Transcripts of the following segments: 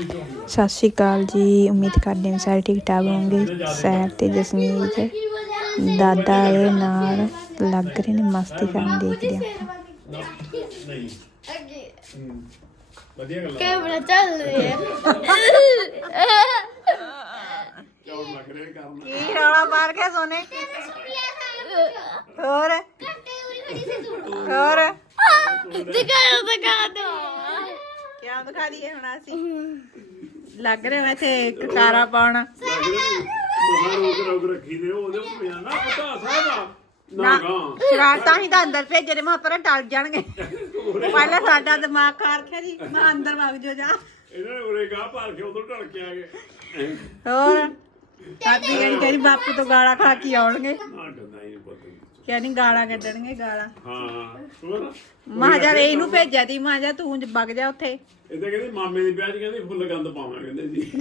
ਸਤਿ ਸ਼੍ਰੀ ਅਕਾਲ ਜੀ। ਉਮੀਦ ਕਰਦੇ ਹਾਂ ਸਾਰੇ ਠੀਕ ਠਾਕ ਹੋਣਗੇ। ਸੈਰ ਤੇ ਜਸਮੀਤ ਦਾਦਾ ਦੇ ਨਾਲ ਲੱਗ ਰਹੇ ਨੇ ਮਸਤੀ ਕਰਨ। ਦੇਖਦੇ ਹਾਂ। ਕੈਮਰਾ ਚੱਲ ਰਿਹਾ ਕੀ ਰੌਲਾ ਮਾਰ ਕੇ ਸੋਨੇ ਹੋਰ ਹੋਰ ਦਿਖਾ ਦੋ ਕਿਆ ਦਿਖਾ ਦਈਏ ਹੁਣ ਅਸੀਂ ਲੱਗ ਰਹੇ ਮੈਂ ਇੱਥੇ ਕਕਾਰਾ ਪਾਉਣ ਸ਼ਰਾਰਤਾਂ ਹੀ ਤਾਂ ਅੰਦਰ ਭੇਜੇ ਨੇ। ਮੈਂ ਪਰ ਟਲ ਜਾਣਗੇ ਪਹਿਲਾਂ ਸਾਡਾ ਦਿਮਾਗ ਖਾ ਰੱਖਿਆ ਜੀ। ਮੈਂ ਅੰਦਰ ਵਗ ਜੋ ਜਾ ਇਹਨਾਂ ਨੇ ਉਰੇ ਗਾਹ ਭਰ ਕੇ ਉਧਰ ਢਲ ਕੇ ਆ ਗਏ। ਹੋਰ ਦਾਦੀ ਕਹਿੰਦੀ ਬਾਪੂ ਤੋਂ ਗਾਲਾਂ ਖਾ ਕੇ ਆਉਣਗੇ। ਕਹਿੰਦੀ ਗਾਲਾਂ ਕੱਢਣਗੇ ਗਾਲਾਂ। ਹਾਂ ਮਾਂ ਜਾ ਇਹਨੂੰ ਭੇਜਿਆ ਤੀ। ਮਾਂ ਜਾ ਤੂੰ ਵਗ ਜਾ ਉੱਥੇ। ਇਹਦੇ ਕਹਿੰਦੇ ਮਾਮੇ ਦੀ ਵਿਆਹ ਚ ਕਹਿੰਦੇ ਫੁੱਲ ਗੰਦ ਪਾਵਾਂ ਕਹਿੰਦੇ ਜੀ।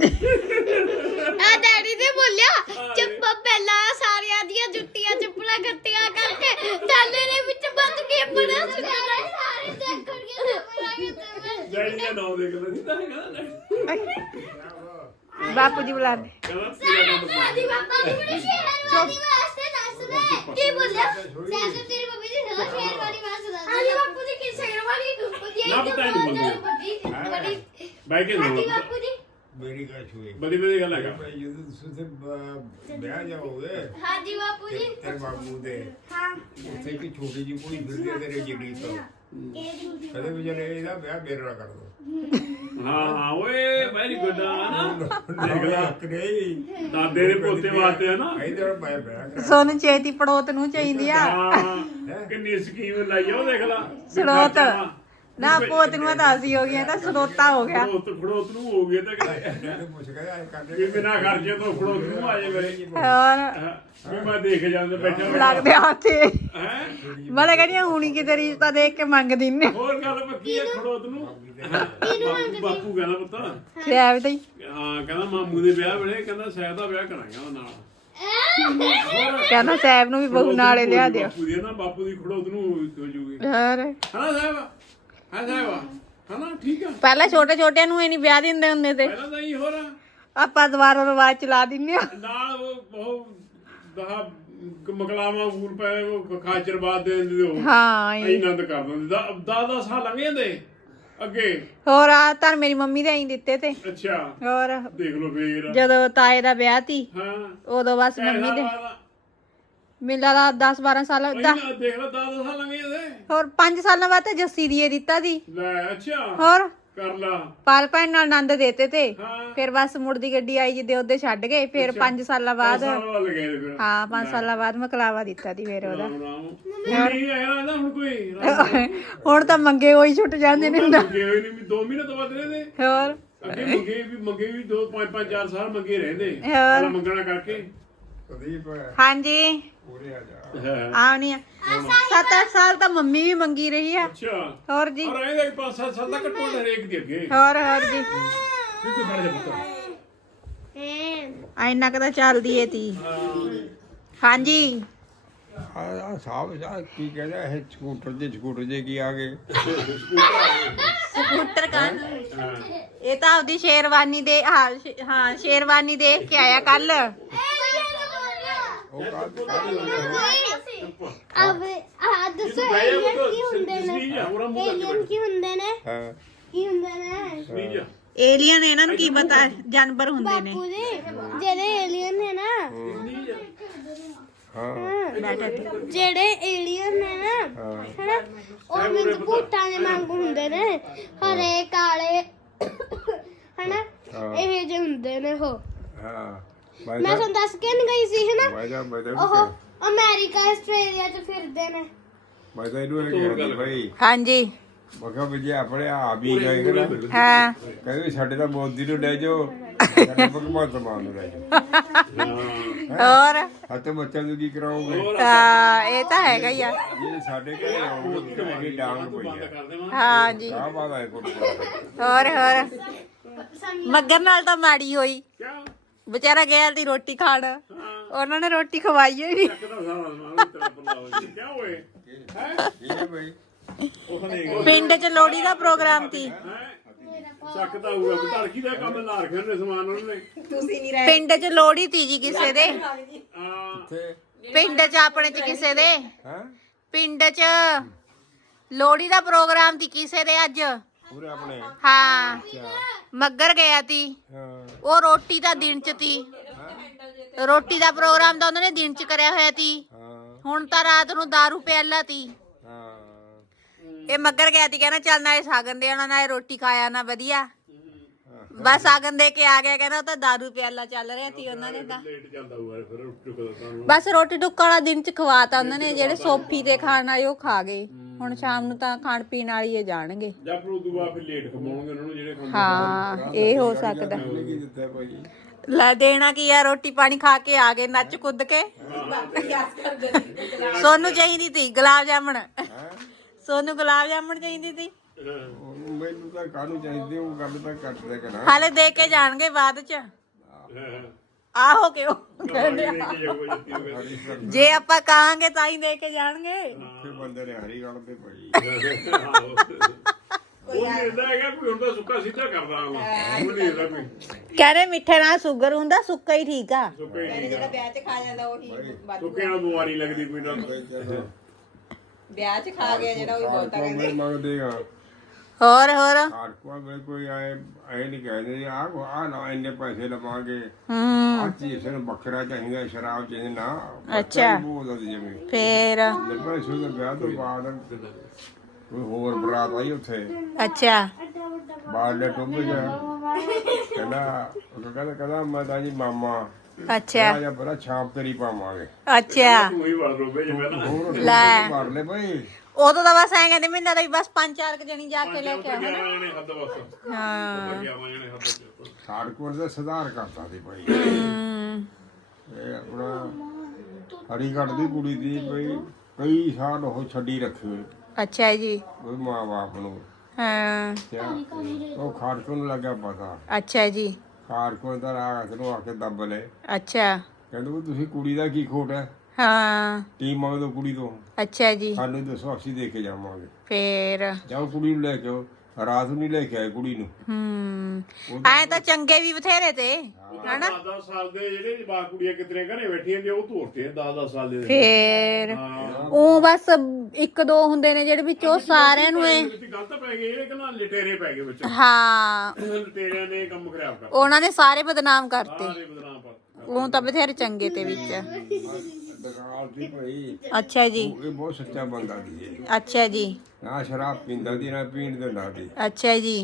ਆ ਡੈਡੀ ਨੇ ਬੋਲਿਆ ਚੁੱਪ ਪਹਿਲਾਂ ਸਾਰਿਆਂ ਦੀਆਂ ਜੁੱਤੀਆਂ ਚੱਪਲਾਂ ਗੱਤੀਆਂ ਕਰਕੇ ਥੱਲੇ ਦੇ ਵਿੱਚ ਬੰਦ ਕੇ ਬੜਾ ਸੁਣਾਇਆ ਸਾਰੇ ਦੇਖਣਗੇ ਤੇ ਡੈਡੀ ਦਾ ਨਾਮ ਦੇਖਦਾ ਸੀ ਤਾਂ ਕਹਿੰਦਾ ਬਾਪੂ ਜੀ ਬੁਲਾਉਂਦੇ। ਸਾਡੀ ਪਾਪਾ ਦੀ ਬੜੀ ਸ਼ੇਰਵਾਨੀ ਵਾਸਤੇ ਦੱਸਦੇ ਕੀ ਬੋਲਿਆ ਸੈਸਰ ਤੇਰੀ ਮੰਮੀ ਦੀ ਨਾ ਸ਼ੇਰਵਾਨੀ ਵਾਸਤੇ ਦੱਸਦੇ ਆਦੀ ਬਾਪੂ ਦੀ ਕੀ ਸ਼ੇਰਵਾਨੀ ਨਾ ਪਤਾ ਨਹੀਂ ਬੰਦੇ ਬੜੀ ਬਾਈ ਕੇ ਆਦੀ ਬਾਪੂ ਦੀ ਮੇਰੀ ਗੱਲ ਛੋਏ ਬੜੀ ਗੱਲ ਹੈਗਾ। ਜਦੋਂ ਤੁਸੀਂ ਵਿਆਹ ਜਾਓਗੇ ਹਾਂਜੀ ਬਾਪੂ ਜੀ ਤੇਰੇ ਬਾਬੂ ਦੇ ਹਾਂ ਉੱਥੇ ਇੱਕ ਛੋਟੀ ਜਿਹੀ ਕੁੜੀ ਫਿਰਦੀ ਹੈ ਤੇਰੇ ਜਿੱਡੀ ਤੋਂ ਕਦੇ ਵੀ ਜਨੇ ਇਹਦਾ ਵਿਆਹ ਮੇਰੇ ਨਾਲ ਕਰ ਦੋ। ਹਾਂ ਓਏ ਵੈਰੀ ਗੁੱਡ ਨਾ ਦੇਖ ਲੈ ਹੱਕ ਨਹੀਂ ਦਾਦੇ ਦੇ ਪੋਤੇ ਵਾਸਤੇ ਹੈ ਨਾ। ਇਧਰ ਮੈਂ ਵਿਆਹ ਕਰਾ ਸੋਨੂੰ ਛੇਤੀ ਪੜੋਤ ਨੂੰ ਚਾਹੀਦੀ ਆ। ਹਾਂ ਕਿੰਨੀ ਸਕੀਮ ਲਾਈ ਆ ਉਹ ਦੇਖ ਲੈ। ਸਰੋਤ ਨਾ ਪੋਤ ਨੂੰ ਤਾਂ ਅਸੀਂ ਹੋ ਗਿਆ ਤਾਂ ਸਰੋਤਾ ਹੋ ਗਿਆ। ਖੜੋਤ ਨੂੰ ਹੋ ਗਿਆ ਤਾਂ ਇਹਨੂੰ ਪੁੱਛ ਕੇ ਆਏ ਕਰਦੇ ਵੀ ਬਿਨਾ ਖਰਚੇ ਤੋਂ ਖੜੋਤ ਨੂੰ ਆ ਜਾਏ ਮੇਰੇ। ਹੋਰ ਵੀ ਮੈਂ ਦੇਖ ਜਾਂਦਾ ਬੈਠਾ ਲੱਗਦੇ ਹੱਥੇ ਹੈ। ਮੈਂ ਕਹਿੰਦੀ ਹੁਣੀ ਕਿਤੇ ਰਿਸ਼ਤਾ ਦੇਖ ਕੇ ਮੰਗਦੀ ਨੇ। ਹੋਰ ਗੱਲ ਪੱਕੀ ਹੈ ਖੜੋਤ ਨੂੰ। ਬਾਪੂ ਕਹਿੰਦਾ ਪੁੱਤ ਲੈ ਵੀ ਹਾਂ ਕਹਿੰਦਾ ਮਾਮੂ ਦੇ ਵਿਆਹ ਵੇਲੇ ਕਹਿੰਦਾ ਸ਼ਾਇਦ ਦਾ ਵਿਆਹ ਕਰਾਂਗੇ ਉਹਦੇ ਨਾਲ। ਕਹਿੰਦਾ ਸਾਹਿਬ ਨੂੰ ਵੀ ਬਹੂ ਨਾਲੇ ਲਿਆ ਦਿਓ। ਬਾਪੂ ਦੀ ਨਾ ਬਾਪੂ ਦੀ ਖੜੋਤ ਨੂੰ ਹੋ ਜੂਗੀ। ਹੋਰ ਹਾਂ ਸਾਹਿਬ ਹਾਂ ਸਾਹਿਬ ਹਨਾ ਠੀਕ ਆ। ਪਹਿਲਾਂ ਛੋਟੇ ਛੋਟਿਆਂ ਨੂੰ ਇਹ ਨਹੀਂ ਵਿਆਹ ਦਿੰਦੇ ਹੁੰਦੇ ਤੇ ਪਹਿਲਾਂ ਤਾਂ ਹੀ ਹੋਰ ਆਪਾਂ ਦੁਬਾਰਾ ਰਿਵਾਜ ਚਲਾ ਦਿੰਨੇ ਆ। ਨਾਲ ਉਹ ਦਹਾ ਮਕਲਾਵਾ ਫੂਲ ਪਏ ਉਹ ਖਾਚਰ ਬਾਦ ਦੇ ਦਿੰਦੇ ਉਹ। ਹਾਂ ਅਸੀਂ ਆਨੰਦ ਕਰ ਦਿੰਦੇ 10 ਸਾਲ ਲੰਘ ਜਾਂਦੇ ਅੱਗੇ। ਹੋਰ ਆ ਤਾਂ ਮੇਰੀ ਮੰਮੀ ਦੇ ਐਂ ਦਿੱਤੇ ਤੇ। ਅੱਛਾ ਹੋਰ ਦੇਖ ਲਓ ਫੇਰ ਜਦੋਂ ਤਾਏ ਦਾ ਵਿਆਹ ਤੀ ਹਾਂ ਉਦੋਂ ਬਸ ਮੰਮੀ ਦੇ ਮਿਲਾ ਦਾ 10-12 ਸਾਲ ਦੇਖ ਲਓ 10 ਸਾਲ ਲੰਘ ਜਾਂਦੇ। ਹੋਰ 5 ਸਾਲਾਂ ਬਾਅਦ ਤਾਂ ਜੱਸੀ ਦੀ ਦਿੱਤਾ ਸੀ। ਲੈ ਅੱਛਾ ਹੋਰ ਕਰ ਲਾ ਪਾਲ ਭੈਣ ਨਾਲ ਆਨੰਦ ਦੇਤੇ ਤੇ ਹਾਂ। ਫਿਰ ਬਸ ਮੁੜਦੀ ਗੱਡੀ ਆਈ ਜਿੱਦੇ ਉਹਦੇ ਛੱਡ ਗਏ। ਫਿਰ 5 ਸਾਲਾਂ ਬਾਅਦ ਸਾਲ ਗਏ ਫਿਰ। ਹਾਂ 5 ਸਾਲਾਂ ਬਾਅਦ ਮਕਲਾਵਾ ਦਿੱਤਾ ਸੀ ਫਿਰ ਉਹਦਾ। ਨਹੀਂ ਆਇਆ ਨਾ ਹੁਣ ਕੋਈ ਹੁਣ ਤਾਂ ਮੰਗੇ ਉਹੀ ਛੁੱਟ ਜਾਂਦੇ ਨੇ। ਮੰਗੇ ਹੋਏ ਨਹੀਂ 2 ਮਹੀਨੇ ਤੋਂ ਵੱਧ ਰਹਿੰਦੇ। ਹੋਰ ਅੱਗੇ ਮੰਗੇ ਵੀ 2 5 4 ਸਾਲ ਮੰਗੇ ਰਹਿੰਦੇ। ਹੋਰ ਮੰਗਣਾ ਕਰਕੇ ਪ੍ਰਦੀਪ ਹਾਂਜੀ ਪੂਰੇ ਆ ਜਾ ਆਉਣੀ ਆ 7-8 ਸਾਲ ਤਾਂ ਮੰਮੀ ਵੀ ਮੰਗੀ ਰਹੀ ਆ। ਅੱਛਾ ਹੋਰ ਜੀ ਔਰ ਇਹਦੇ 5-7 ਸਾਲ ਤੱਕ ਟੋਲ ਹਰੇਕ ਦੇ ਅੱਗੇ ਹੋਰ ਜੀ ਕਿੱਥੇ ਫੜ ਜਾ ਪੁੱਤ। ਇੰਨਾ ਕੁ ਤਾਂ ਚੱਲਦੀ ਏ ਤੀ। ਹਾਂਜੀ ਆ ਸਾਹਿਬ ਕੀ ਕਹਿੰਦਾ ਇਹ ਸਕੂਟਰ ਜੇ ਕੀ ਆ ਗਏ ਸਕੂਟਰ ਕਾਨ ਇਹ ਤਾਂ ਆਪਦੀ ਸ਼ੇਰਵਾਨੀ ਦੇ ਹਾਂ ਸ਼ੇਰਵਾਨੀ ਦੇਖ ਕੇ ਆਇਆ ਕੱਲ। ਉਹ ਅਬ ਆ ਦੱਸੋ ਏਲੀਅਨ ਕੀ ਹੁੰਦੇ ਨੇ ਏਲੀਅਨ ਕੀ ਹੁੰਦੇ ਨੇ ਹਾਂ ਕੀ ਹੁੰਦੇ ਨੇ ਏਲੀਅਨ ਇਹਨਾਂ ਨੂੰ ਕੀ ਪਤਾ ਜਾਨਵਰ ਹੁੰਦੇ ਨੇ। ਬਾਪੂ ਦੇ ਜਿਹੜੇ ਏਲੀਅਨ ਨੇ ਨਾ ਹਾਂ ਜਿਹੜੇ ਏਲੀਅਨ ਨੇ ਨਾ ਹਨਾ ਉਹ ਮਿੰਟ ਭੂਤਾਂ ਦੇ ਵਾਂਗੂ ਹੁੰਦੇ ਨੇ ਹਰੇ ਕਾਲੇ ਹਨਾ ਇਹ ਜਿਹੇ ਹੁੰਦੇ ਨੇ ਉਹ। ਹਾਂ ਮੈਂ ਤੁਹਾਨੂੰ ਦੱਸ ਕੇ ਨਹੀਂ ਗਈ ਸੀ ਹਨਾ ਮੈਂ ਉਹ ਅਮਰੀਕਾ ਆਸਟ੍ਰੇਲੀਆ ਚ ਫਿਰਦੇ ਨੇ। ਤਾਂ ਇਹਨੂੰ ਇਹ ਕਹਿੰਦਾ ਭਾਈ ਹਾਂਜੀ ਮੈਂ ਕਿਹਾ ਵੀ ਜੇ ਆਪਣੇ ਆਪ ਹੀ ਗਏ ਨਾ ਹਾਂ ਕਹਿੰਦੇ ਵੀ ਸਾਡੇ ਤਾਂ ਮੋਦੀ ਨੂੰ ਲੈ ਜਾਓ ਸਾਡੇ ਭਗਵੰਤ ਮਾਨ ਨੂੰ ਲੈ ਜਾਓ। ਹੋਰ ਹੱਥ ਬੱਚਿਆਂ ਨੂੰ ਕੀ ਕਰਾਓਗੇ ਇਹ ਤਾਂ ਹੈਗਾ ਹੀ ਆ। ਇਹ ਸਾਡੇ ਘਰੇ ਆਉਂਗੇ ਕਿ ਡਾਂਗ ਪਈ ਆ ਹਾਂਜੀ ਕਾਹ ਬਾਤ ਹੈ ਕੋਲ ਹੋਰ ਮੱਗਰ ਨਾਲ ਤਾਂ ਮਾੜੀ ਹੋਈ। बेचारा गया थी रोटी खान, उन्होंने रोटी खवाई ही नहीं। पिंड च लोहड़ी का प्रोग्राम थी, ਚੱਕ ਤਾਂ ਹੋਊਗਾ ਧੜਕੀ ਦਾ ਕੰਮ ਲਾ ਰੱਖਿਆ ਨੇ ਸਮਾਨ ਉਹਨਾਂ ਨੇ ਪਿੰਡ 'ਚ ਲੋਹੜੀ ਤੀ ਜੀ ਕਿਸੇ ਦੇ ਹਾਂ ਪਿੰਡ 'ਚ ਆਪਣੇ 'ਚ ਕਿਸੇ ਦੇ ਹਾਂ ਪਿੰਡ 'ਚ ਲੋਹੜੀ ਦਾ ਪ੍ਰੋਗਰਾਮ ਤੀ ਕਿਸੇ ਦੇ ਅੱਜ ਪੂਰੇ ਆਪਣੇ ਹਾਂ ਮੱਗਰ ਗਿਆ ਤੀ ਹਾਂ ਉਹ ਰੋਟੀ ਦਾ ਦਿਨ 'ਚ ਤੀ ਰੋਟੀ ਦਾ ਪ੍ਰੋਗਰਾਮ ਤਾਂ ਉਹਨਾਂ ਨੇ ਦਿਨ 'ਚ ਕਰਿਆ ਹੋਇਆ ਤੀ ਹਾਂ ਹੁਣ ਤਾਂ ਰਾਤ ਨੂੰ ਦਾਰੂ ਪਿਆਲਾ ਤੀ ਹਾਂ ਇਹ ਮੱਗਰ ਗਿਆ ਤੀ ਕਹਿੰਦਾ ਚੱਲ ਨਾਲੇ ਸਾਗਨ ਦੇ ਆਉਣਾ ਨਾਲੇ ਰੋਟੀ ਖਾਇਆ ਨਾ ਵਧੀਆ ਬਸ ਸਾਗਨ ਦੇ ਕੇ ਆ ਗਿਆ ਕਹਿੰਦਾ ਉਹ ਤਾਂ ਦਾਰੂ ਪਿਆਲਾ ਚੱਲ ਰਿਹਾ ਸੀ ਉਹਨਾਂ ਨੇ ਤਾਂ ਲੇਟ ਜਾਂਦਾ ਹੋਊਗਾ ਫਿਰ ਚੁੱਕਦਾ ਤੁਹਾਨੂੰ ਬਸ ਰੋਟੀ ਟੁੱਕਾ ਵਾਲਾ ਦਿਨ ਚ ਖਵਾਤਾ ਉਹਨਾਂ ਨੇ ਜਿਹੜੇ ਸੋਫੀ ਤੇ ਖਾਣ ਵਾਲੇ ਉਹ ਖਾ ਗਏ ਹੁਣ ਸ਼ਾਮ ਨੂੰ ਤਾਂ ਖਾਣ ਪੀਣ ਵਾਲੀ ਹੀ ਜਾਣਗੇ ਜਾਂ ਫਿਰ ਉਦੋਂ ਬਾਅਦ ਫਿਰ ਲੇਟ ਖਵਾਉਣਗੇ ਉਹਨਾਂ ਨੂੰ ਜਿਹੜੇ ਖਾਂਦੇ ਹਾਂ ਇਹ ਹੋ ਸਕਦਾ ਕੀ ਦਿੱਤਾ ਭਾਈ ਲੈ ਦੇਣਾ ਕੀ ਆ ਰੋਟੀ ਪਾਣੀ ਖਾ ਕੇ ਆ ਗਏ ਨੱਚ ਕੁੱਦ ਕੇ ਸੋਨੂੰ ਚਾਹੀਦੀ ਤੀ ਗੁਲਾਬ ਜਾਮਣ ਸੋਨੂੰ ਗੁਲਾਬ ਜਾਮਣ ਚਾਹੀਦੀ ਤੀ ਮੈਨੂੰ ਤਾਂ ਕਾਹਨੂੰ ਚਾਹੀਦੀ ਉਹ ਗੱਲ ਤਾਂ ਕੱਟ ਦੇ ਕਰਾਂ ਹਾਲੇ ਦੇ ਕੇ ਜਾਣਗੇ ਬਾਅਦ ਚ ਆਹੋ ਕਿਉਂ ਕਹਿੰਦੇ ਆ। ਜੇ ਆਪਾਂ ਕਹਾਂਗੇ ਤਾਂ ਹੀ ਦੇ ਕੇ ਜਾਣਗੇ ਕਿ ਬੰਦੇ ਨੇ ਹਰੀ ਗੱਲ ਤੇ ਭਾਈ ਉਹ ਇਹਦਾ ਹੈਗਾ ਕੋਈ ਹੁਣ ਤਾਂ ਸੁੱਕਾ ਸਿੱਧਾ ਕਰਦਾ ਹਾਂ ਉਹ ਨਹੀਂ ਇਹਦਾ ਕੋਈ ਕਹਿੰਦੇ ਮਿੱਠੇ ਨਾਲ ਸ਼ੂਗਰ ਹੁੰਦਾ ਸੁੱਕਾ ਹੀ ਠੀਕ ਆ ਸੁੱਕਾ ਹੀ ਜਿਹੜਾ ਵਿਆਹ 'ਚ ਖਾ ਜਾਂਦਾ ਉਹੀ ਸੁੱਕੇ ਨਾਲ ਬਿਮਾਰੀ ਲੱਗਦੀ ਕੋਈ ਨਾ ਵਿਆਹ 'ਚ ਖਾ ਗਿਆ ਜਿਹੜਾ ਉਹੀ ਬਹੁਤਾ ਕਹਿੰਦੇ ਕੋਈ ਮੰਗਦੇਗਾ ਹੋਰ ਆੜਕਵਾ ਵੇ ਕੋਈ ਆਏ ਨਹੀਂ ਕਹਿੰਦੇ ਆ ਨਾ ਇੰਨੇ ਪੈਸੇ ਲਵਾਂਗੇ ਹੂੰ ਆ ਚੀਜ਼ ਨੂੰ ਬੱਕਰਾ ਚਾਹੀਦਾ ਸ਼ਰਾਬ ਚਾਹੀਦੀ ਨਾ ਅੱਛਾ। ਬੋਲਦਾ ਜਿਵੇਂ ਫੇਰ ਪੈਸੇ ਦਾ ਵਿਆਹ ਤੋਂ ਬਾਅਦ ਕੋਈ ਹੋਰ ਬਰਾਤ ਆਈ ਉੱਥੇ ਅੱਛਾ ਬਾਹਰ ਦੇ ਟੋਬੇ ਜਾ ਕਹਿੰਦਾ ਮੈਂ ਤਾਂ ਜੀ ਮਾਮਾ ਅੱਛਾ ਜਾਂ ਬੜਾ ਛਾਪ ਤੇਰੀ ਪਾਵਾਂਗੇ ਅੱਛਾ ਤੂੰ ਹੀ ਵੜ ਰੋਬੇ ਜਿਵੇਂ ਨਾ ਹੋਰ ਲੈ। ਮਾਰ ਲੈ ਭਾਈ ਉਦੋਂ ਤਾਂ ਬਸ ਐਂ ਕਹਿੰਦੇ ਮਹੀਨਾ ਦਾ ਵੀ ਬਸ 5-4 ਜਣੀ ਜਾ ਕੇ ਲੈ ਕੇ ਆਓ ਹਨਾ। ਜਣੇ ਹੱਦ ਬਸ ਹਾਂ ਗਿਆ ਜਣੇ ਹੱਦ ਚ ਸਾੜਕੋਟ ਦਾ ਸੁਧਾਰ ਕਰਤਾ ਸੀ ਭਾਈ ਹਮ, ਇਹ ਆਪਣਾ ਹਰੀਗੜ੍ਹ ਦੀ ਕੁੜੀ ਦੀ ਭਾਈ ਕਈ ਸਾਲ ਉਹ ਛੱਡੀ ਰੱਖੀ ਅੱਛਾ ਜੀ ਉਹ ਮਾਂ ਬਾਪ ਨੂੰ ਹਾਂ ਕਿਆ ਉਹ ਖਾੜਕੋਟ ਨੂੰ ਲੱਗਾ ਪਤਾ ਅੱਛਾ ਜੀ ਖਾੜਕੋਟ ਦਾ ਰਾਤ ਨੂੰ ਆ ਕੇ ਦੱਬ ਲੈ ਅੱਛਾ ਕਹਿੰਦੇ ਵੀ ਤੁਸੀਂ ਕੁੜੀ ਦਾ ਕੀ ਖੋਟ ਹੈ ਹਾਂ ਕੀ ਮੰਗਦੇ ਹੋ ਕੁੜੀ ਤੋਂ ਅੱਛਾ ਜੀ ਸਾਨੂੰ ਦੱਸੋ ਅਸੀਂ ਦੇ ਕੇ ਜਾਵਾਂਗੇ ਫੇਰ ਜਾਓ ਕੁੜੀ ਨੂੰ ਲੈ ਕੇ ਆਓ ਰਾਤ ਨੂੰ ਨਹੀਂ ਲੈ ਕੇ ਆਏ ਕੁੜੀ ਨੂੰ ਐ ਤਾਂ ਚੰਗੇ ਵੀ ਬਥੇਰੇ ਤੇ ਹਨਾ 10 ਸਾਲ ਦੇ ਜਿਹੜੇ ਜਵਾਕ ਕੁੜੀਆਂ ਕਿਤਨੇ ਘਰੇ ਬੈਠੀਆਂ ਨੇ ਉਹ ਧੋਰਤੇ 10 ਸਾਲ ਦੇ ਫੇਰ ਉਹ ਬਸ ਇੱਕ ਦੋ ਹੁੰਦੇ ਨੇ ਜਿਹੜੇ ਵਿੱਚੋਂ ਸਾਰਿਆਂ ਨੂੰ ਇਹ ਗਲਤ ਪੈ ਗਏ ਇਹ ਕਹਿੰਦਾ ਲਟੇਰੇ ਪੈ ਗਏ ਵਿੱਚ ਹਾਂ ਲਟੇਰਿਆਂ ਨੇ ਕੰਮ ਖਰਾਬ ਕਰਤਾ ਉਹਨਾਂ ਨੇ ਸਾਰੇ ਬਦਨਾਮ ਕਰਤੇ ਸਾਰੇ ਬਦਨਾਮ ਪਰ ਉਹ ਤਾਂ ਬਥੇਰੇ ਚੰਗੇ ਤੇ ਵਿੱਚ ਦੁਕਾਨ ਦੀ ਭਾਈ ਅੱਛਾ ਜੀ ਇਹ ਬਹੁਤ ਸੱਚਾ ਬੰਦਾ ਦੀ ਹੈ ਅੱਛਾ ਜੀ ਨਾ ਸ਼ਰਾਬ ਪੀਂਦਾ ਦੀ ਨਾ ਪੀਣ ਦਿੰਦਾ ਦੀ ਅੱਛਾ ਜੀ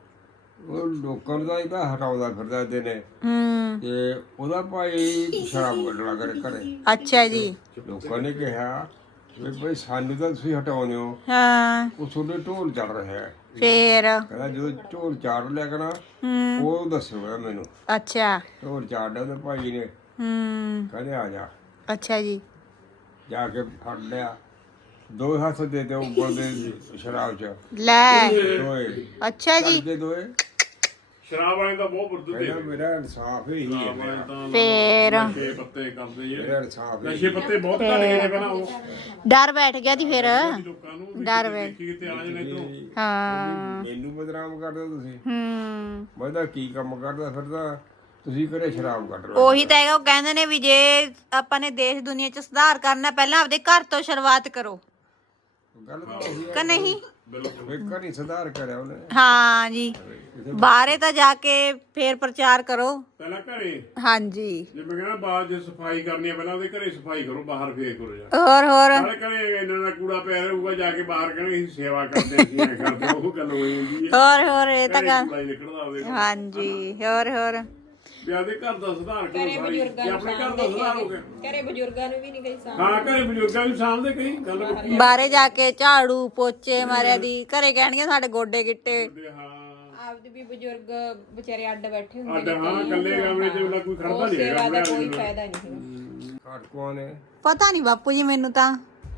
ਉਹ ਲੋਕਾਂ ਦਾ ਇਹਦਾ ਹਟਾਉਂਦਾ ਫਿਰਦਾ ਇਹਦੇ ਨੇ ਤੇ ਉਹਦਾ ਭਾਈ ਸ਼ਰਾਬ ਕੱਢਣਾ ਕਰੇ ਘਰੇ ਅੱਛਾ ਜੀ ਲੋਕਾਂ ਨੇ ਕਿਹਾ ਵੀ ਭਾਈ ਸਾਨੂੰ ਤਾਂ ਤੁਸੀਂ ਹਟਾਉਂਦੇ ਹੋ ਹਾਂ ਉਹ ਤੁਹਾਡੇ ਢੋਲ ਚੱਲ ਰਿਹਾ ਹੈ ਫੇਰ ਕਹਿੰਦਾ ਜਦੋਂ ਢੋਲ ਚਾੜ ਲਿਆ ਕਰਨਾ ਉਹ ਦੱਸੋਗਾ ਮੈਨੂੰ ਅੱਛਾ ਢੋਲ ਚਾੜਦਾ ਉਹਦੇ ਭਾਈ ਨੇ ਕਹਿੰਦੇ ਆ ਜਾ ਅੱਛਾ ਜੀ ਜਾ ਕੇ ਫੜ ਲਿਆ ਦੋ ਹੱਥ ਦੇ ਦੇ ਉੱਪਰ ਦੇ ਸ਼ਰਾਬ ਚ ਲੈ ਦੋਏ ਅੱਛਾ ਜੀ ਦੇ ਦੋਏ ਸ਼ਰਾਬ ਵਾਲੇ ਤਾਂ ਬਹੁਤ ਬੁਰਦ ਦੇ ਕਹਿੰਦਾ ਮੇਰਾ ਇਨਸਾਫ ਹੀ ਹੈ ਮੇਰਾ। ਫੇਰ ਨਸ਼ੇ ਪੱਤੇ ਕਰਦੇ ਮੇਰਾ ਜਿਹੜੇ ਇਨਸਾਫ ਹੀ ਨਸ਼ੇ ਪੱਤੇ ਬਹੁਤ ਘੱਟ ਗਏ ਨੇ ਪਹਿਲਾਂ ਉਹ ਡਰ ਬੈਠ ਗਿਆ ਜੀ ਫਿਰ ਲੋਕਾਂ ਨੂੰ ਡਰ ਵੇ ਦੇਖੀ ਤੇ ਆ ਜਾਣੇ ਤੋਂ ਹਾਂ ਮੈਨੂੰ ਬਦਨਾਮ ਕਰਦੇ ਹੋ ਤੁਸੀਂ ਹੂੰ ਮੈਂ ਤਾਂ ਕੀ ਕੰਮ ਕਰਦਾ ਫਿਰਦਾ ਤੁਸੀਂ ਘਰੇ ਸ਼ਰਾਬ ਕੱਢ ਰਹੇ ਉਹੀ ਤਾਂ ਹੈਗਾ ਉਹ ਕਹਿੰਦੇ ਨੇ ਵੀ ਜੇ ਆਪਾਂ ਨੇ ਦੇਸ਼ ਦੁਨੀਆ 'ਚ ਸੁਧਾਰ ਕਰਨਾ ਪਹਿਲਾਂ ਆਪਦੇ ਘਰ ਤੋਂ ਸ਼ੁਰੂਆਤ ਕਰੋ ਗੱਲ ਤਾਂ ਉਹੀ ਕਿ ਨਹੀਂ ਬਿਲਕੁਲ ਹੈ ਘਰ ਹੀ ਸੁਧਾਰ ਕਰਿਆ ਉਹਨੇ ਹਾਂ ਜੀ ਬਾਹਰੇ ਤਾਂ ਜਾ ਕੇ ਫੇਰ ਪ੍ਰਚਾਰ ਕਰੋ ਪਹਿਲਾਂ ਘਰੇ ਹਾਂਜੀ ਜੇ ਮੈਂ ਕਹਿੰਦਾ ਬਾਹਰ ਜੇ ਸਫਾਈ ਕਰਨੀ ਹੈ ਪਹਿਲਾਂ ਉਹਦੇ ਘਰੇ ਸਫਾਈ ਕਰੋ ਬਾਹਰ ਫੇਰ ਕਰੋ ਜਾ ਹੋਰ ਨਾਲੇ ਘਰੇ ਇਹਨਾਂ ਦਾ ਕੂੜਾ ਪਿਆ ਰਹੂਗਾ ਜਾ ਕੇ ਬਾਹਰ ਕਹਿੰਦੇ ਅਸੀਂ ਸੇਵਾ ਕਰਦੇ ਹਾਂ ਅਸੀਂ ਐਂ ਕਰਦੇ ਹਾਂ, ਉਹ ਗੱਲ ਹੋਈ ਹੁੰਦੀ ਹੈ ਹੋਰ ਇਹ ਤਾਂ ਗੱਲ ਕੂੜਾ ਹੀ ਨਿਕਲਦਾ ਉਹਦੇ ਹਾਂਜੀ ਹੋਰ ਵੀ ਆਪਦੇ ਘਰ ਦਾ ਸੁਧਾਰ ਕਰੋ ਸਾਰੀ ਜੇ ਆਪਣੇ ਘਰ ਦਾ ਸੁਧਾਰ ਹੋ ਗਿਆ ਘਰੇ ਬਜ਼ੁਰਗਾਂ ਨੂੰ ਵੀ ਨਹੀਂ ਕਹੀ ਸਾਂ ਹਾਂ ਘਰੇ ਬਜ਼ੁਰਗਾਂ ਵੀ ਸਾਹਮਣੇ ਕਈ ਗੱਲ ਪੱਕੀ ਬਾਹਰੇ ਜਾ ਕੇ ਝਾੜੂ ਪੋਚੇ ਮਾਰਿਆ ਦੀ ਘਰੇ ਕਹਿਣਗੇ ਸਾਡੇ ਗੋਡੇ ਗਿੱਟੇ ਹੈ ਹਾਂ ਆਪਦੇ ਵੀ ਬਜ਼ੁਰਗ ਵਿਚਾਰੇ ਅੱਡ ਬੈਠੇ ਹੁੰਦੇ ਅੱਡ ਹਾਂ ਇਕੱਲੇ ਗਾਮਲੇ ਤੇ ਉਹਦਾ ਕੋਈ ਖੜਦਾ ਨਹੀਂ ਹੈਗਾ ਸੇਵਾ ਦਾ ਆਪਣੇ ਕੋਈ ਫਾਇਦਾ ਨਹੀਂ ਹੈਗਾ ਕਾਟਕੋਆਂ ਨੇ ਪਤਾ ਨਹੀਂ ਬਾਪੂ ਜੀ ਮੈਨੂੰ ਤਾਂ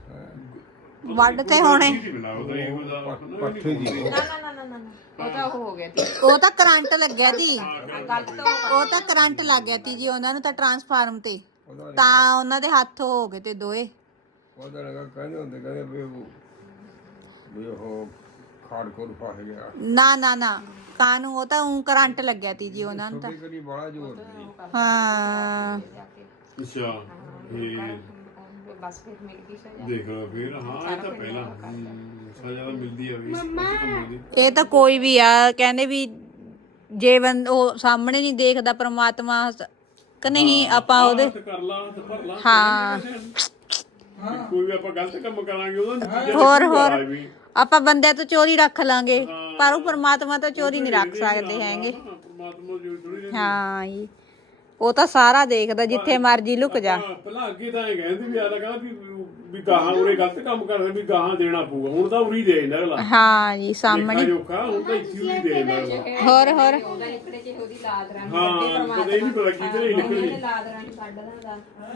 ਵੱਢ ਤੇ ਹੋਣੇ ਪੱਠੇ ਦੀ ਉਹ ਤਾਂ ਉਹ ਹੋ ਗਿਆ ਸੀ ਉਹ ਤਾਂ ਕਰੰਟ ਲੱਗਿਆ ਸੀ ਉਹ ਤਾਂ ਕਰੰਟ ਲੱਗ ਗਿਆ ਸੀ ਜੀ ਉਹਨਾਂ ਨੂੰ ਤਾਂ ਟਰਾਂਸਫਾਰਮ ਤੇ ਤਾਂ ਉਹਨਾਂ ਦੇ ਹੱਥ ਹੋ ਗਏ ਤੇ ਦੋਏ ਉਹਦਾ ਲਗਾ ਕਹਿੰਦੇ ਹੁੰਦੇ ਕਹਿੰਦੇ ਵੀ ਉਹ ਖਾੜ ਕੋਲ ਫਸ ਗਿਆ ਨਾ ਕਾਨੂੰ ਉਹ ਤਾਂ ਉਹ ਕਰੰਟ ਲੱਗਿਆ ਤੀ ਜੀ ਉਹਨਾਂ ਨੂੰ ਤਾਂ ਛੋਟੀ ਕਰੀ ਬੜਾ ਜ਼ੋਰ ਦੀ ਹਾਂ ਅੱਛਾ ਇਹ ਬਸ ਫਿਰ ਮਿਲ ਗਈ ਸਜ਼ਾ। ਦੇਖ ਲਓ ਫਿਰ ਹਾਂ ਇਹ ਤਾਂ ਪਹਿਲਾਂ ਸਜ਼ਾ ਤਾਂ ਮਿਲਦੀ ਆ ਵੀ ਮਿਲਦੀ ਇਹ ਤਾਂ ਕੋਈ ਵੀ ਆ ਕਹਿੰਦੇ ਵੀ ਜੇ ਉਹ ਸਾਹਮਣੇ ਨਹੀਂ ਦੇਖਦਾ ਪ੍ਰਮਾਤਮਾ ਕਿ ਨਹੀਂ ਆਪਾਂ ਉਹਦੇ ਹੱਥ ਕਰ ਲਾ ਹੱਥ ਭਰ ਲਾ ਹਾਂ ਕੋਈ ਵੀ ਆਪਾਂ ਗਲਤ ਕੰਮ ਕਰਾਂਗੇ ਉਹਦਾ ਨਤੀਜਾ ਹੋਰ ਨਿਕਲੂਗਾ ਹੋਰ ਵੀ। ਆਪਾਂ ਬੰਦਿਆਂ ਤੋਂ ਚੋਰੀ ਰੱਖ ਲਾਂਗੇ ਪਰ ਉਹ ਪ੍ਰਮਾਤਮਾ ਤੋਂ ਚੋਰੀ ਨਹੀਂ ਰੱਖ ਸਕਦੇ ਹੈਗੇ ਹਾਂ, ਪਰਮਾਤਮਾ ਜੋ ਜੁੜੀ ਹਾਂ ਜੀ ਉਹ ਤਾਂ ਸਾਰਾ ਦੇਖਦਾ ਜਿੱਥੇ ਮਰਜੀ ਲੁਕ ਜਾ ਪਹਿਲਾਂ ਅੱਗੇ ਤਾਂ ਇਹ ਕਹਿੰਦੇ ਵੀ ਆਦਾ ਕਹਿੰਦਾ ਵੀ ਗਾਹਾਂ ਉਰੇ ਗਲਤ ਕੰਮ ਕਰਦੇ ਵੀ ਗਾਹਾਂ ਦੇਣਾ ਪਊਗਾ ਹੁਣ ਤਾਂ ਉਰੀ ਦੇ ਜਾਂਦਾ ਅਗਲਾ ਹਾਂ ਜੀ ਸਾਹਮਣੇ ਜੋਖਾ ਹੁਣ ਤਾਂ ਇੱਥੇ ਉਰੀ ਦੇ ਜਾਂਦਾ ਅਗਲਾ। ਹੋਰ ਉਹਦਾ ਨਿਕਲੇ ਚ ਉਹਦੀ ਲਾਦ ਰਾਂ ਹਾਂ ਕਦੇ ਇਹ ਨਹੀਂ ਪਤਾ ਕਿਧਰੇ ਹੀ ਨਿਕਲੀ ਲਾਦ ਰਾਂ ਕੱਢ ਦਿੰਦਾ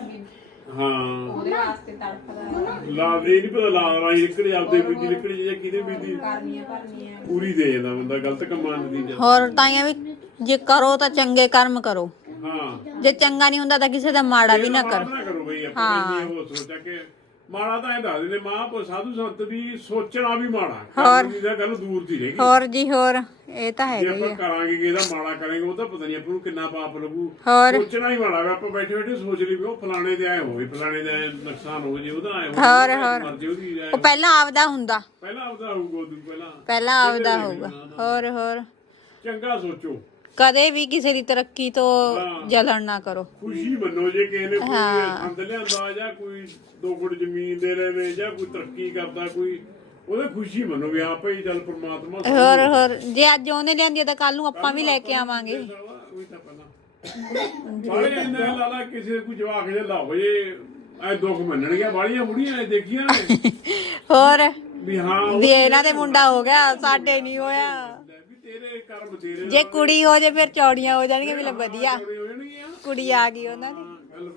ਹਾਂ ਉਹਦੇ ਵਾਸਤੇ ਤੜਫਦਾ ਲਾ ਇਹ ਨਹੀਂ ਪਤਾ ਲਾ ਰਾਈ ਨਿਕਲ ਜਾਂਦੇ ਵੀ ਦੀ ਨਿਕਲ ਜਾਂ ਕਿਹਦੇ ਵੀ ਦੀ ਕਰਨੀਆਂ ਪੂਰੀ ਦੇ ਜਾਂਦਾ ਬੰਦਾ ਗਲਤ ਕੰਮਾਂ ਦੀ ਨਤੀਜਾ ਹੋਰ ਤਾਈਆਂ ਵੀ ਜੇ ਕਰੋ ਤਾਂ ਚੰਗੇ ਕਰਮ ਕਰੋ ਹਾਂ ਜੇ ਚੰਗਾ ਨਹੀਂ ਹੁੰਦਾ ਤਾਂ ਕਿਸੇ ਦਾ ਮਾੜਾ ਵੀ ਨਾ ਕਰੋ ਨਾ ਕਰੋ ਬਈ ਆਪਾਂ ਇੰਨੀ ਉਹ ਸੋਚਾ ਕਿ ਮਾੜਾ ਤਾਂ ਇਹ ਦੱਸ ਦਿੰਦੇ ਮਾਂ ਸਾਧੂ ਸੰਤ ਦੀ ਸੋਚਣਾ ਵੀ ਮਾੜਾ ਕਰਨੀ ਦਾ ਗੱਲ ਦੂਰ ਦੀ ਰਹੇਗੀ ਹੋਰ ਜੀ ਹੋਰ ਇਹ ਤਾਂ ਜੇ ਹੈਗਾ ਹੀ ਆਪਾਂ ਆ ਕਰਾਂਗੇ ਕਿ ਇਹਦਾ ਮਾੜਾ ਕਰਾਂਗੇ ਉਹ ਤਾਂ ਪਤਾ ਨਹੀਂ ਆਪਾਂ ਨੂੰ ਕਿੰਨਾ ਪਾਪ ਲੱਗੂ ਹੋਰ ਸੋਚਣਾ ਹੀ ਮਾੜਾ ਵਾ ਆਪਾਂ ਬੈਠੇ ਬੈਠੇ ਸੋਚ ਲਈ ਵੀ ਉਹ ਫਲਾਣੇ ਦੇ ਆਏ ਹੋਵੇ ਫਲਾਣੇ ਦਾ ਨੁਕਸਾਨ ਹੋ ਜੇ ਉਹਦਾ ਆਏ ਹੋਰ ਮਰਜ਼ੀ ਉਹਦੀ ਉਹ ਪਹਿਲਾਂ ਆਪਦਾ ਹੁੰਦਾ ਪਹਿਲਾਂ ਆਪਦਾ ਹੋਊਗਾ ਉਦੋਂ ਪਹਿਲਾਂ ਆਪਦਾ ਹੋਊਗਾ ਹੋਰ ਹੋਰ ਚੰਗਾ ਸੋਚੋ ਕਦੇ ਵੀ ਕਿਸੇ ਦੀ ਤਰੱਕੀ ਤੋਂ ਜਲਣ ਨਾ ਕਰੋ ਖੁਸ਼ੀ ਮੰਨੋ ਜੇ ਕਿਸੇ ਨੇ ਕੋਈ ਸੰਦ ਲਿਆਂਦਾ ਜਾਂ ਕੋਈ 2 ਫੁੱਟ ਜ਼ਮੀਨ ਦੇ ਰਹੇ ਨੇ ਜਾਂ ਕੋਈ ਤਰੱਕੀ ਕਰਦਾ ਕੋਈ ਉਹਦੇ ਖੁਸ਼ੀ ਮੰਨੋ ਵੀ ਆਪੇ ਹੀ ਚੱਲ ਪ੍ਰਮਾਤਮਾ ਹੋਰ ਹੋਰ ਜੇ ਅੱਜ ਉਹਨੇ ਲਿਆਂਦੀ ਤਾਂ ਕੱਲ ਨੂੰ ਆਪਾਂ ਵੀ ਲੈ ਕੇ ਆਵਾਂਗੇ ਉਹੀ ਤਾਂ ਪਹਿਲਾਂ ਬਾਲੇ ਇੰਨਾ ਲਾਲਾ ਕਿਸੇ ਕੋਈ ਜਵਾਕ ਜੇ ਲਾ ਹੋਏ ਐ ਦੁੱਖ ਮੰਨਣਗੇ ਬਾਲੀਆਂ ਬੁੜੀਆਂ ਨੇ ਦੇਖੀਆਂ ਨੇ ਹੋਰ ਵੀ ਹਾਂ ਵੀ ਇਹਨਾਂ ਦੇ ਮੁੰਡਾ ਹੋ ਗਿਆ ਸਾਡੇ ਨਹੀਂ ਹੋਇਆ ਵੀ ਤੇਰੇ ਕਰਮ ਤੇਰੇ ਜੇ ਕੁੜੀ ਹੋ ਜੇ ਫਿਰ ਚੌੜੀਆਂ ਹੋ ਜਾਣਗੀਆਂ ਵੀ ਲੈ ਵਧੀਆ ਹੋ ਜਾਣਗੀਆਂ ਕੁੜੀ ਆ ਗਈ ਉਹਨਾਂ ਦੀ ਗੱਲ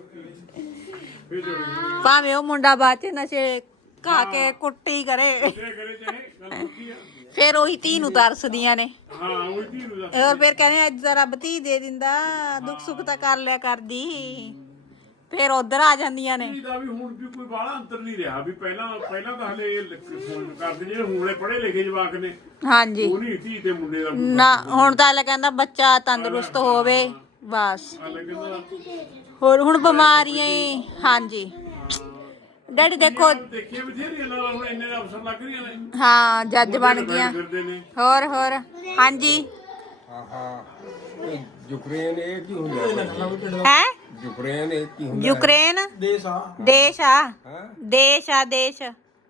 ਫੇਰ ਜੋੜੀ ਭਾਵੇਂ ਉਹ ਮੁੰਡਾ ਬਾਅਦ ਚ ਨਸ਼ੇ ਖਾ ਕੇ ਕੁੱਟੀ ਕਰੇ ਤੇਰੇ ਕਰੇ ਚਾਹੇ ਗੱਲ ਮੁੱਕੀ ਆ ਫਿਰ ਉਹੀ ਧੀ ਨੂੰ ਤਰਸਦੀਆਂ ਨੇ ਹਾਂ ਉਹ ਧੀ ਨੂੰ ਦੱਸ ਹੋਰ ਫਿਰ ਕਹਿੰਦੇ ਅੱਜ ਤਾਂ ਰੱਬ ਧੀ ਦੇ ਦਿੰਦਾ ਦੁੱਖ ਸੁੱਖ ਤਾਂ ਕਰ ਲਿਆ ਕਰਦੀ ਫਿਰ ਉਧਰ ਆ ਜਾਂਦੀਆਂ ਨੇ ਧੀ ਦਾ ਵੀ ਹੁਣ ਵੀ ਕੋਈ ਬਾਹਲਾ ਅੰਤਰ ਨਹੀਂ ਰਿਹਾ ਵੀ ਪਹਿਲਾਂ ਤਾਂ ਹਲੇ ਕਰਦੇ ਜਿਹੜੇ ਹੁਣੇ ਪੜ੍ਹੇ ਲਿਖੇ ਜਵਾਕ ਨੇ ਹਾਂਜੀ ਉਹ ਨਹੀਂ ਧੀ ਤੇ ਮੁੰਡੇ ਦਾ ਨਾ ਹੁਣ ਤਾਂ ਲੈ ਕਹਿੰਦਾ ਬੱਚਾ ਤੰਦਰੁਸਤ ਹੋਵੇ ਬਸ ਹਾਲੇ ਕਹਿੰਦਾ ਹੋਰ ਹੁਣ ਬਿਮਾਰੀਆਂ ਹੀ ਹਾਂਜੀ ਡੈਡੀ ਦੇਖੋ ਦੇਖੀਏ ਬਥੇਰੀਆਂ ਨਾਲ ਹੁਣ ਇੰਨੇ ਅਫਸਰ ਲੱਗ ਰਹੀਆਂ ਨੇ ਹਾਂ ਜੱਜ ਬਣ ਗਈਆਂ ਫਿਰਦੇ ਨੇ ਹੋਰ ਹੋਰ ਹਾਂਜੀ ਆਹਾ ਇਹ ਯੂਕਰੇਨ ਇਹ ਕੀ ਹੁੰਦਾ ਹੈ ਯੂਕਰੇਨ ਇਹ ਕੀ ਹੁੰਦਾ ਯੂਕਰੇਨ ਦੇਸ਼ ਆ ਹੈ ਦੇਸ਼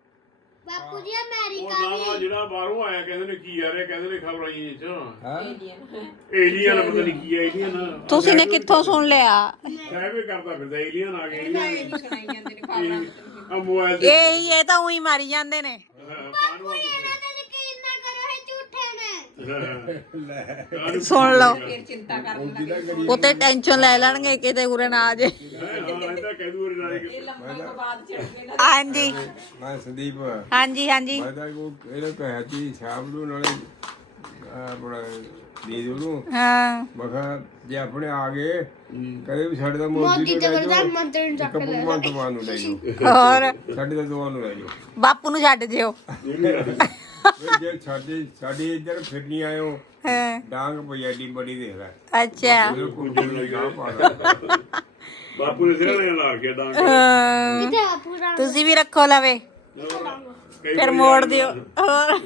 ਬਾਪੂ ਜੀ ਅਮਰੀਕਾ ਉਹ ਨਾ ਜਿਹੜਾ ਬਾਹਰੋਂ ਆਇਆ ਕਹਿੰਦੇ ਨੇ ਕੀ ਆ ਰਿਹਾ ਕਹਿੰਦੇ ਨੇ ਖਬਰਾਂ ਜੀ ਚ ਹੈ ਏਲੀਅਨ ਪਤਾ ਨਹੀਂ ਕੀ ਆ ਏਲੀਅਨ ਤੁਸੀਂ ਨੇ ਕਿੱਥੋਂ ਸੁਣ ਲਿਆ ਸਾਹਿਬੇ ਕਰਦਾ ਫਿਰਦਾ ਏਲੀਅਨ ਆ ਗਏ ਸੁਣਾਈ ਜਾਂਦੇ ਨੇ ਖਬਰਾਂ ਆ ਮੋਬਾਈਲ ਤੇ ਇਹ ਤਾਂ ਉਹੀ ਮਾਰੀ ਜਾਂਦੇ ਨੇ ਕਾਹਨੂੰ ਆ ਇਹਨਾਂ ਤੇ ਯਕੀਨ ਨਾ ਕਰੋ ਇਹ ਝੂਠੇ ਨੇ ਕਾਹਨੂੰ ਸੁਣ ਲਓ ਫਿਰ ਚਿੰਤਾ ਕਰਨ ਲੱਗੇ ਉਤੇ ਟੈਨਸ਼ਨ ਲੈ ਲੈਣਗੇ ਕਿਤੇ ਉਰੇ ਨਾ ਆ ਜੇ ਹਾਂ ਇਹਦਾ ਕਹਿ ਦੂ ਨਾਲੇ ਲੰਮਾ ਤੋਂ ਬਾਅਦ ਚੜ ਕੇ ਨਾ ਹਾਂਜੀ ਮੈਂ ਸੰਦੀਪ ਹਾਂਜੀ ਹਾਂਜੀ ਮੈਂ ਤਾਂ ਉਹ ਇਹਨੂੰ ਕਹਿਆ ਸੀ ਸ਼ਾਮ ਨੂੰ ਨਾਲੇ ਆਪਣਾ ਦੇ ਦਿਓ ਉਹਨੂੰ ਹਾਂ ਮੈਂ ਕਿਹਾ ਜੇ ਆਪਣੇ ਆ ਗਏ ਕਦੇ ਵੀ ਸਾਡੇ ਦਾ ਮੋਦੀ ਨੂੰ ਲੈ ਜਾਓ ਮੰਤਰੀ ਇੱਕ ਭਗਵਾਨ ਤੋਂ ਨੂੰ ਲੈ ਜਾਓ ਹੋਰ ਸਾਡੇ ਦਾ ਦੋਵਾਂ ਨੂੰ ਲੈ ਜਾਓ ਬਾਪੂ ਨੂੰ ਛੱਡ ਜਿਓ ਵੀ ਜੇ ਸਾਡੇ ਇੱਧਰ ਫਿਰਨੀ ਆਇਓ ਹਾਂ ਡਾਂਗ ਪਈ ਐਡੀ ਬੜੀ ਦੇਖ ਲੈ ਅੱਛਾ ਉਹਦੇ ਕੋਲ ਕੋਈ ਗਾਹ ਪਾ ਲਾ। ਬਾਪੂ ਨੇ ਸਿਰਾਂ ਨੇ ਲਾ ਕੇ ਡਾਂਗ ਹਾਂ, ਕਿਤੇ ਪੂਰਾ ਤੁਸੀਂ ਵੀ ਰੱਖੋ ਲਵੇ ਕਈ ਫਿਰ ਵਾਰੀ ਮੋੜ ਦਿਓ ਹੋਰ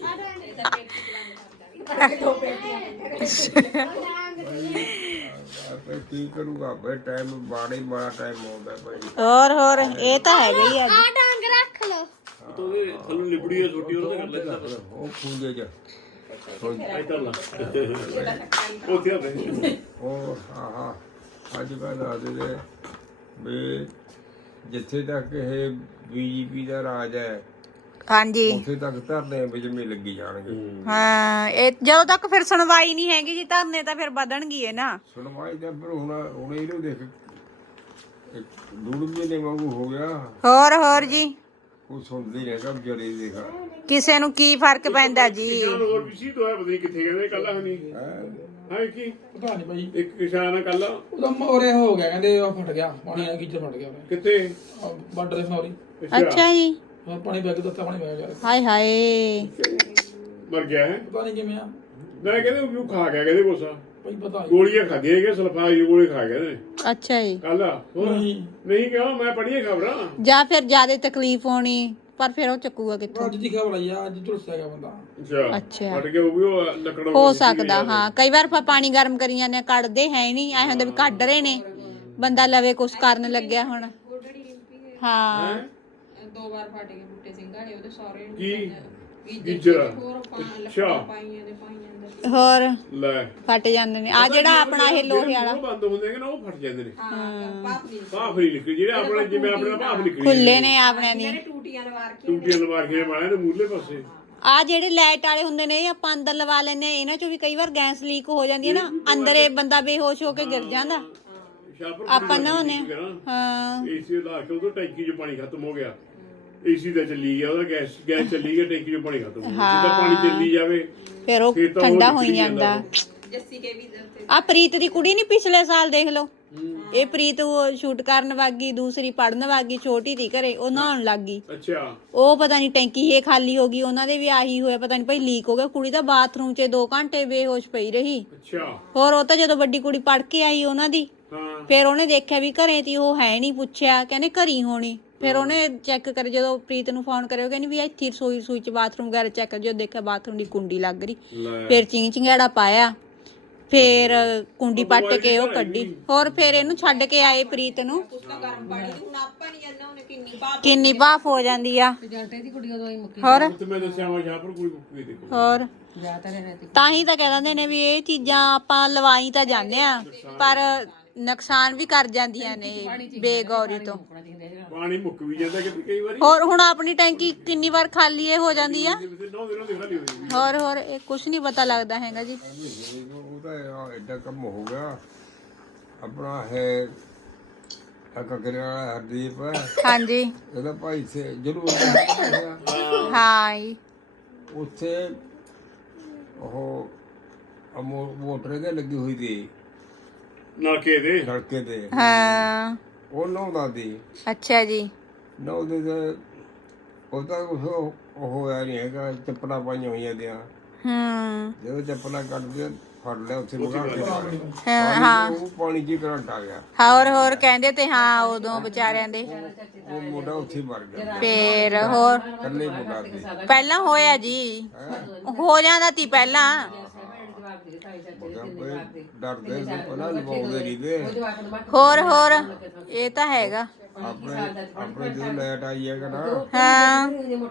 ਆਪੇ ਕੀ ਕਰੂਗਾ ਬਈ ਟਾਈਮ ਬੜਾ ਟਾਈਮ ਆਉਂਦਾ ਭਾਈ ਹੋਰ ਇਹ ਤਾਂ ਹੈਗਾ ਹੀ ਆ ਆ ਡਾਂਗ ਰੱਖ ਲਓ ਉਹਦੇ ਥੱਲੋਂ ਲਿਬੜੀ ਆ ਛੋਟੀ ਉਹਦੇ ਕਰ ਲੈ ਉਹ ਖੂੰਜੇ ਚ ਇੱਧਰ ਲਾ ਉੱਥੇ ਆ ਬਈ ਉਹ ਆਹਾ ਅੱਜ ਕੱਲ੍ਹ ਆਦੇ ਨੇ ਵੀ ਜਿੱਥੇ ਤੱਕ ਇਹ ਬੀਜੇਪੀ ਦਾ ਰਾਜ ਹੈ ਹਾਂਜੀ ਉੱਥੇ ਤੱਕ ਧਰਨੇ ਵਿੱਚ ਮੇ ਲੱਗੀ ਜਾਣਗੇ ਹਾਂ ਇਹ ਜਦੋਂ ਤੱਕ ਫਿਰ ਸੁਣਵਾਈ ਨਹੀਂ ਹੈਗੀ ਜੀ ਧਰਨੇ ਤਾਂ ਫਿਰ ਵਧਣਗੇ ਨਾ ਸੁਣਵਾਈ ਤਾਂ ਫਿਰ ਹੁਣ ਇਹਨੂੰ ਦੇਖ ਇੱਕ ਡੂੜ ਮਹੀਨੇ ਵਾਂਗੂ ਹੋ ਗਿਆ ਹੋਰ ਜੀ ਉਹ ਸੁਣਦੇ ਨਹੀਂ ਹੈਗਾ ਵਿਚਾਰੇ ਦੇਖਾ ਕਿਸੇ ਨੂੰ ਕੀ ਫਰਕ ਪੈਂਦਾ ਜੀ ਕਿਸਾਨ ਹੋਰ ਵੀ ਸੀ ਤੋਂ ਹੈ ਪਤਾ ਨਹੀਂ ਕਿੱਥੇ ਕਹਿੰਦੇ ਕੱਲ ਹਨੀ ਹਾਂ ਕੀ ਪਤਾ ਨਹੀਂ ਭਾਈ ਇੱਕ ਕਿਸਾਨ ਕੱਲ ਉਹਦਾ ਮੋਰੇ ਹੋ ਗਿਆ ਕਹਿੰਦੇ ਉਹ ਫਟ ਗਿਆ ਪਾਣੀ ਆ ਕੀਚੜ ਫਟ ਗਿਆ ਕਿੱਥੇ ਬਾਰਡਰ ਦੇ ਸੌਰੀ ਅੱਛਾ ਜੀ ਪਾਣੀ ਵਗ ਦਿੱਤਾ ਪਾਣੀ ਵਗ ਗਿਆ ਹਾਏ ਹਾਏ ਮਰ ਗਿਆ ਹੈ ਪਤਾ ਨਹੀਂ ਕਿਵੇਂ ਆ ਮੈਂ ਕਹਿੰਦੇ ਉਹ ਖਾ ਗਿਆ ਕਹਿੰਦੇ ਕੋਸਾ ਭਾਈ ਪਤਾ ਨਹੀਂ ਗੋਲੀਆਂ ਖਾਧੀਆਂ ਕਿ ਸਲਫਾਈ ਗੋਲੀ ਖਾ ਗਏ ਨੇ ਅੱਛਾ ਜੀ ਕੱਲ ਨਹੀਂ ਕਿਹਾ ਮੈਂ ਪੜੀਆਂ ਖਬਰਾਂ ਜਾਂ ਫਿਰ ਜ਼ਿਆਦਾ ਤਕਲੀਫ ਹੋਣੀ ਪਰ ਫਿਰ ਉਹ ਚੱਕੂਗਾ ਕਿੱਥੋਂ ਅੱਜ ਦੀ ਖਬਰ ਆਈ ਆ ਅੱਜ ਝੁਲਸਿਆ ਗਿਆ ਬੰਦਾ ਅੱਛਾ ਫਟ ਕੇ ਉਹ ਵੀ ਉਹ ਲੱਕੜ ਹੋ ਸਕਦਾ ਹਾਂ ਕਈ ਵਾਰ ਆਪਾਂ ਪਾਣੀ ਗਰਮ ਕਰੀ ਜਾਂਦੇ ਆ ਕੱਢਦੇ ਹੈ ਨਹੀਂ ਐ ਹੁੰਦਾ ਵੀ ਕੱਢ ਰਹੇ ਨੇ ਬੰਦਾ ਲਵੇ ਕੁਛ ਕਰਨ ਲੱਗਿਆ ਹੁਣ ਹਾਂ 2 ਵਾਰ ਫਟ ਗਏ ਬੁੱਟੇ ਸਿੰਘ ਵਾਲੇ ਉਹਦੇ ਸਹੁਰੇ ਨੂੰ ਕੀ ਗਿੱਜਰ ਅੱਛਾ ਪਾਈਆਂ ਦੇ ਹੋਰ ਲੈ ਫਟ ਜਾਂਦੇ ਨੇ ਆ ਜਿਹੜਾ ਆਪਣਾ ਇਹ ਲੋਹੇ ਵਾਲਾ ਉਹ ਬੰਦ ਹੁੰਦੇ ਨੇ ਨਾ ਉਹ ਫਟ ਜਾਂਦੇ ਨੇ ਹਾਂ ਪਾਪੀ ਭਾਫ ਨਹੀਂ ਨਿਕਲੀ ਜਿਹੜੇ ਆਪਣੇ ਜਿਵੇਂ ਆਪਣੇ ਭਾਫ ਨਿਕਲੀ ਖੁੱਲੇ ਨੇ ਆਪਣਿਆਂ ਦੀ ਟੂਟੀਆਂ ਲਵਾ ਕੇ ਟੂਟੀਆਂ ਲਵਾ ਕੇ ਮਾਰੇ ਨੇ ਮੂਹਰਲੇ ਪਾਸੇ ਆ ਜਿਹੜੇ ਲਾਈਟ ਵਾਲੇ ਹੁੰਦੇ ਨੇ ਇਹ ਆਪਾਂ ਅੰਦਰ ਲਵਾ ਲੈਨੇ ਇਹਨਾਂ ਚੋਂ ਵੀ ਕਈ ਵਾਰ ਗੈਸ ਲੀਕ ਹੋ ਜਾਂਦੀ ਹੈ ਨਾ ਅੰਦਰ ਇਹ ਬੰਦਾ ਬੇਹੋਸ਼ ਹੋ ਕੇ ਗਿਰ ਜਾਂਦਾ ਸ਼ਾਪਰ ਆਪਾਂ ਨਾ ਉਹਨੇ ਹਾਂ ਏਸੀ ਲਾ ਕੇ ਉਦੋਂ ਟੈਂਕੀ 'ਚ ਪਾਣੀ ਖਤਮ ਹੋ ਗਿਆ ਏਸੀ ਦਾ ਚੱਲੀ ਗਿਆ ਉਹਦਾ ਗੈਸ ਚੱਲੀ ਗਿਆ ਟੈਂਕੀ 'ਚ ਪਾਣੀ ਖਤਮ ਹੋ ਗਿਆ ਜਿੱਦਾਂ ਪਾਣੀ ਚੱਲੀ ਜਾਵੇ ਫਿਰ ਉਹ ਠੰਡਾ ਹੋਈ ਜਾਂਦਾ ਜੱਸੀ ਕੇ ਵੀ ਆ ਪ੍ਰੀਤ ਦੀ ਕੁੜੀ ਨਹੀਂ ਪਿਛਲੇ ਸਾਲ ਦੇਖ ਲਓ ਇਹ ਪ੍ਰੀਤ ਉਹ ਸ਼ੂਟ ਕਰਨ ਵਾਗੀ ਦੂਸਰੀ ਪੜਨ ਵਾਗੀ ਛੋਟੀ ਸੀ ਘਰੇ ਉਹ ਨਹਾਉਣ ਲੱਗ ਗਈ ਅੱਛਾ ਉਹ ਪਤਾ ਨਹੀਂ ਟੈਂਕੀ ਇਹ ਖਾਲੀ ਹੋ ਗਈ ਉਹਨਾਂ ਦੇ ਵੀ ਆਹੀ ਹੋਇਆ ਪਤਾ ਨਹੀਂ ਭਾਈ ਲੀਕ ਹੋ ਗਿਆ ਕੁੜੀ ਤਾਂ ਬਾਥਰੂਮ 'ਚ 2 ਘੰਟੇ ਬੇਹੋਸ਼ ਪਈ ਰਹੀ ਅੱਛਾ ਹੋਰ ਉਹ ਤਾਂ ਜਦੋਂ ਵੱਡੀ ਕੁੜੀ ਪੜ ਕੇ ਆਈ ਉਹਨਾਂ ਦੀ ਹਾਂ ਫਿਰ ਉਹਨੇ ਦੇਖਿਆ ਵੀ ਘਰੇ ਤੀ ਉਹ ਹੈ ਨਹੀਂ ਪੁੱਛਿਆ ਕਹਿੰਦੇ ਘਰੀ ਹੋਣੀ ਫਿਰ ਉਹਨੇ ਚੈੱਕ ਕਰੇ ਜਦੋਂ ਪ੍ਰੀਤ ਨੂੰ ਫੋਨ ਕਰਿਆ ਉਹ ਕਹਿੰਦੀ ਵੀ ਇੱਥੇ ਰਸੋਈ ਚ ਬਾਥਰੂਮ ਵਗੈਰਾ ਚੈੱਕ ਕਰ ਜਦੋਂ ਦੇਖਿਆ ਬਾਥਰੂਮ ਦੀ ਕੁੰਡੀ ਲੱਗ ਰਹੀ ਫਿਰ ਚਿੰਗੜਾ ਪਾਇਆ ਫਿਰ ਕੁੰਡੀ ਪੱਟ ਕੇ ਉਹ ਕੱਢੀ ਹੋਰ ਫਿਰ ਇਹਨੂੰ ਛੱਡ ਕੇ ਆਏ ਪ੍ਰੀਤ ਨੂੰ ਗਰਮ ਪਾਣੀ ਦੀ ਹੁਣ ਆਪਾਂ ਨਹੀਂ ਜਾਂਦਾ ਉਹਨੇ ਕਿੰਨੀ ਭਾਫ ਹੋ ਜਾਂਦੀ ਆ ਜੰਟੇ ਦੀ ਕੁੜੀ ਉਦੋਂ ਹੀ ਮੁੱਕੀ ਹੋਰ ਤੇ ਮੈਂ ਦੱਸਿਆ ਵਾ ਸ਼ਾਪਰ ਕੋਈ ਮੁੱਕੀ ਦੇਖੋ ਹੋਰ ਜਾ ਤਾਂ ਰਹੇ ਤੇ ਤਾਂ ਹੀ ਤਾਂ ਕਹਿ ਦਿੰਦੇ ਨੇ ਵੀ ਇਹ ਚੀਜ਼ਾਂ ਆਪਾਂ ਲਵਾਈ ਤਾਂ ਜਾਂਦੇ ਆ ਪਰ ਨੁਕਸਾਨ ਵੀ ਕਰ ਜਾਂਦੀਆਂ ਨੇ ਇਹ ਬੇਗੌਰੀ ਤੋਂ ਪਾਣੀ ਮੁੱਕ ਵੀ ਜਾਂਦਾ ਕਿ ਕਈ ਵਾਰੀ ਹੋਰ ਹੁਣ ਆਪਣੀ ਟੈਂਕੀ ਕਿੰਨੀ ਵਾਰ ਖਾਲੀ ਇਹ ਹੋ ਜਾਂਦੀ ਆ 9 ਦਿਨਾਂ ਦੀ ਖਾਲੀ ਹੋਈ ਹੋਰ ਇਹ ਕੁਛ ਨਹੀਂ ਪਤਾ ਲੱਗਦਾ ਹੈਗਾ ਜੀ ਉਹ ਤਾਂ ਐਡਾ ਕੰਮ ਹੋ ਗਿਆ ਆਪਣਾ ਹੈ ਕਕਰੇ ਵਾਲਾ ਹਰਦੀਪ ਹਾਂਜੀ ਇਹਦਾ ਭਾਈ ਸੇ ਜ਼ਰੂਰ ਹਾਂ ਜੀ ਉੱਥੇ ਉਹ ਮੋਟਰ ਦੇ ਲੱਗੀ ਹੋਈ ਸੀ ਨਲਕੇ ਦੇ ਸੜਕੇ ਤੇ ਹਾਂ ਉਹ ਨਹਾਉਂਦਾ ਸੀ ਅੱਛਾ ਜੀ ਨਹਾਉਂਦੇ ਤੇ ਉਹ ਤਾਂ ਉਹ ਹੋਇਆ ਨਹੀਂ ਹੈਗਾ ਚੱਪਲਾਂ ਪਾਈਆਂ ਹੋਈਆਂ ਦੀਆਂ ਜਦੋਂ ਚੱਪਲਾਂ ਕੱਢਦੇ ਫੜ ਲਿਆ ਉੱਥੇ ਮਗਾ ਕੇ ਹਾਂ ਉਹ ਪਾਣੀ ਜੀ ਕਰੰਟ ਆ ਗਿਆ ਹੋਰ ਕਹਿੰਦੇ ਤੇ ਹਾਂ ਉਦੋਂ ਵਿਚਾਰਿਆਂ ਦੇ ਉਹ ਮੁੰਡਾ ਉੱਥੇ ਮਰ ਗਿਆ ਫੇਰ ਹੋਰ ਇਕੱਲੇ ਮੁੰਡਾ ਸੀ ਪਹਿਲਾਂ ਹੋਇਆ ਜੀ ਹੋ ਜਾਂਦਾ ਤੀ ਪਹਿਲਾਂ ਡਰਦੇ ਸੀ ਪਹਿਲਾਂ ਲਵਾਉਂਦੇ ਨਹੀਂ ਤੇ ਹੋਰ ਇਹ ਤਾਂ ਹੈਗਾ ਆਪਣੇ ਜਦੋਂ ਲਾਈਟ ਆਈ ਹੈ ਨਾ ਹਾਂ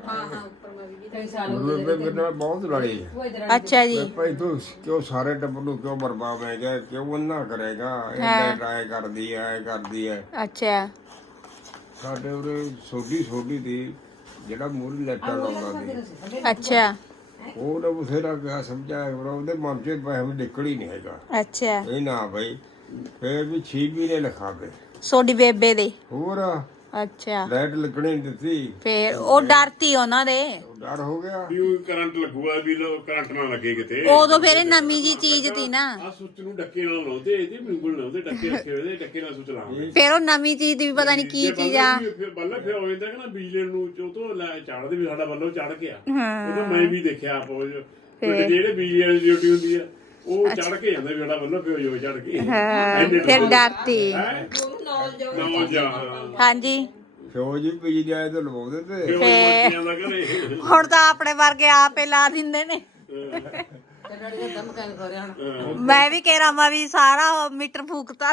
ਮੇਰੇ ਨਾਲ ਬਹੁਤ ਲੜੇ ਅੱਛਾ ਜੀ ਭਾਈ ਤੂੰ ਕਿਉਂ ਸਾਰੇ ਟੱਬਰ ਨੂੰ ਕਿਉਂ ਬਰਬਾਦ ਹੈ ਗਿਆ ਕਿਉਂ ਨਾ ਕਰੇਗਾ ਇਹ ਟਰਾਈ ਕਰਦੀ ਹੈ ਅੱਛਾ ਸਾਡੇ ਉਰੇ ਛੋਟੀ ਦੀ ਜਿਹੜਾ ਮੂਹਰੇ ਲੈਟਰ ਲਾਉਂਦਾ ਸੀ ਅੱਛਾ ਉਹਨੇ ਬਥੇਰਾ ਕਿਹਾ ਸਮਝਾਇਆ ਪਰ ਉਹਦੇ ਮਨ ਚ ਪਹਿਮ ਨਿਕਲ ਹੀ ਨਹੀਂ ਹੈਗਾ ਅੱਛਾ ਇਹ ਨਾ ਭਾਈ ਫੇਰ ਵੀ 6 ਮਹੀਨੇ ਲਿਖਾਵੇ ਸੋਡੀ ਬੇਬੇ ਦੇ ਹੋਰ ਅੱਛਾ ਲਾਈਟ ਲੱਗਣੀ ਨਹੀਂ ਦਿੱਤੀ ਫੇਰ ਉਹ ਡਰਤੀ ਉਹਨਾਂ ਦੇ ਡਰ ਹੋ ਗਿਆ ਵੀ ਉਹ ਕਰੰਟ ਲੱਗੂਗਾ ਵੀ ਕਰੰਟ ਨਾ ਲੱਗੇ ਕਿਤੇ ਉਦੋਂ ਫੇਰ ਇਹ ਨਵੀਂ ਜੀ ਚੀਜ਼ ਤੀ ਨਾ ਆ ਸੁੱਚ ਨੂੰ ਡੱਕੇ ਨਾਲ ਲਾਉਂਦੇ ਇਹਦੇ ਬਿਲਕੁਲ ਲਾਉਂਦੇ ਡੱਕੇ ਰੱਖੇ ਹੋਏ ਡੱਕੇ ਨਾਲ ਸੁੱਚ ਲਾਉਂਦੇ ਫੇਰ ਉਹ ਨਵੀਂ ਚੀਜ਼ ਦੀ ਵੀ ਪਤਾ ਨਹੀਂ ਕੀ ਚੀਜ਼ ਆ ਫਿਰ ਬੱਲਬ ਫਿਰ ਹੋ ਜਾਂਦਾ ਕਿ ਨਾ ਬਿਜਲੀ ਨੂੰ ਚੋ ਤੋਂ ਚੜਦੇ ਵੀ ਸਾਡਾ ਬੱਲਬ ਚੜ ਗਿਆ ਉਹ ਤਾਂ ਮੈਂ ਵੀ ਦੇਖਿਆ ਆਪ ਜਿਹੜੇ ਬਿਜਲੀ ਵਾਲੀ ਡਿਊਟੀ ਹੁੰਦੀ ਆ ਉਹ ਚੜ ਕੇ ਜਾਂਦਾ ਵੀ ਸਾਡਾ ਬੱਲਬ ਫਿਰ ਜੋ ਚੜ ਕੇ ਫਿਰ ਡਰਤੀ ਹਾਂਜੀ ਫੌਜ ਵੀ ਬਿਜਲੀ ਆਏ ਤਾਂ ਲਵਾਉਂਦੇ ਤੇ ਹੁਣ ਤਾਂ ਆਪਣੇ ਵਰਗੇ ਆਪੇ ਲਾ ਦਿੰਦੇ ਨੇ ਮੈਂ ਵੀ ਕਹਿ ਵੀ ਸਾਰਾ ਮੀਟਰ ਫੂਕਤਾ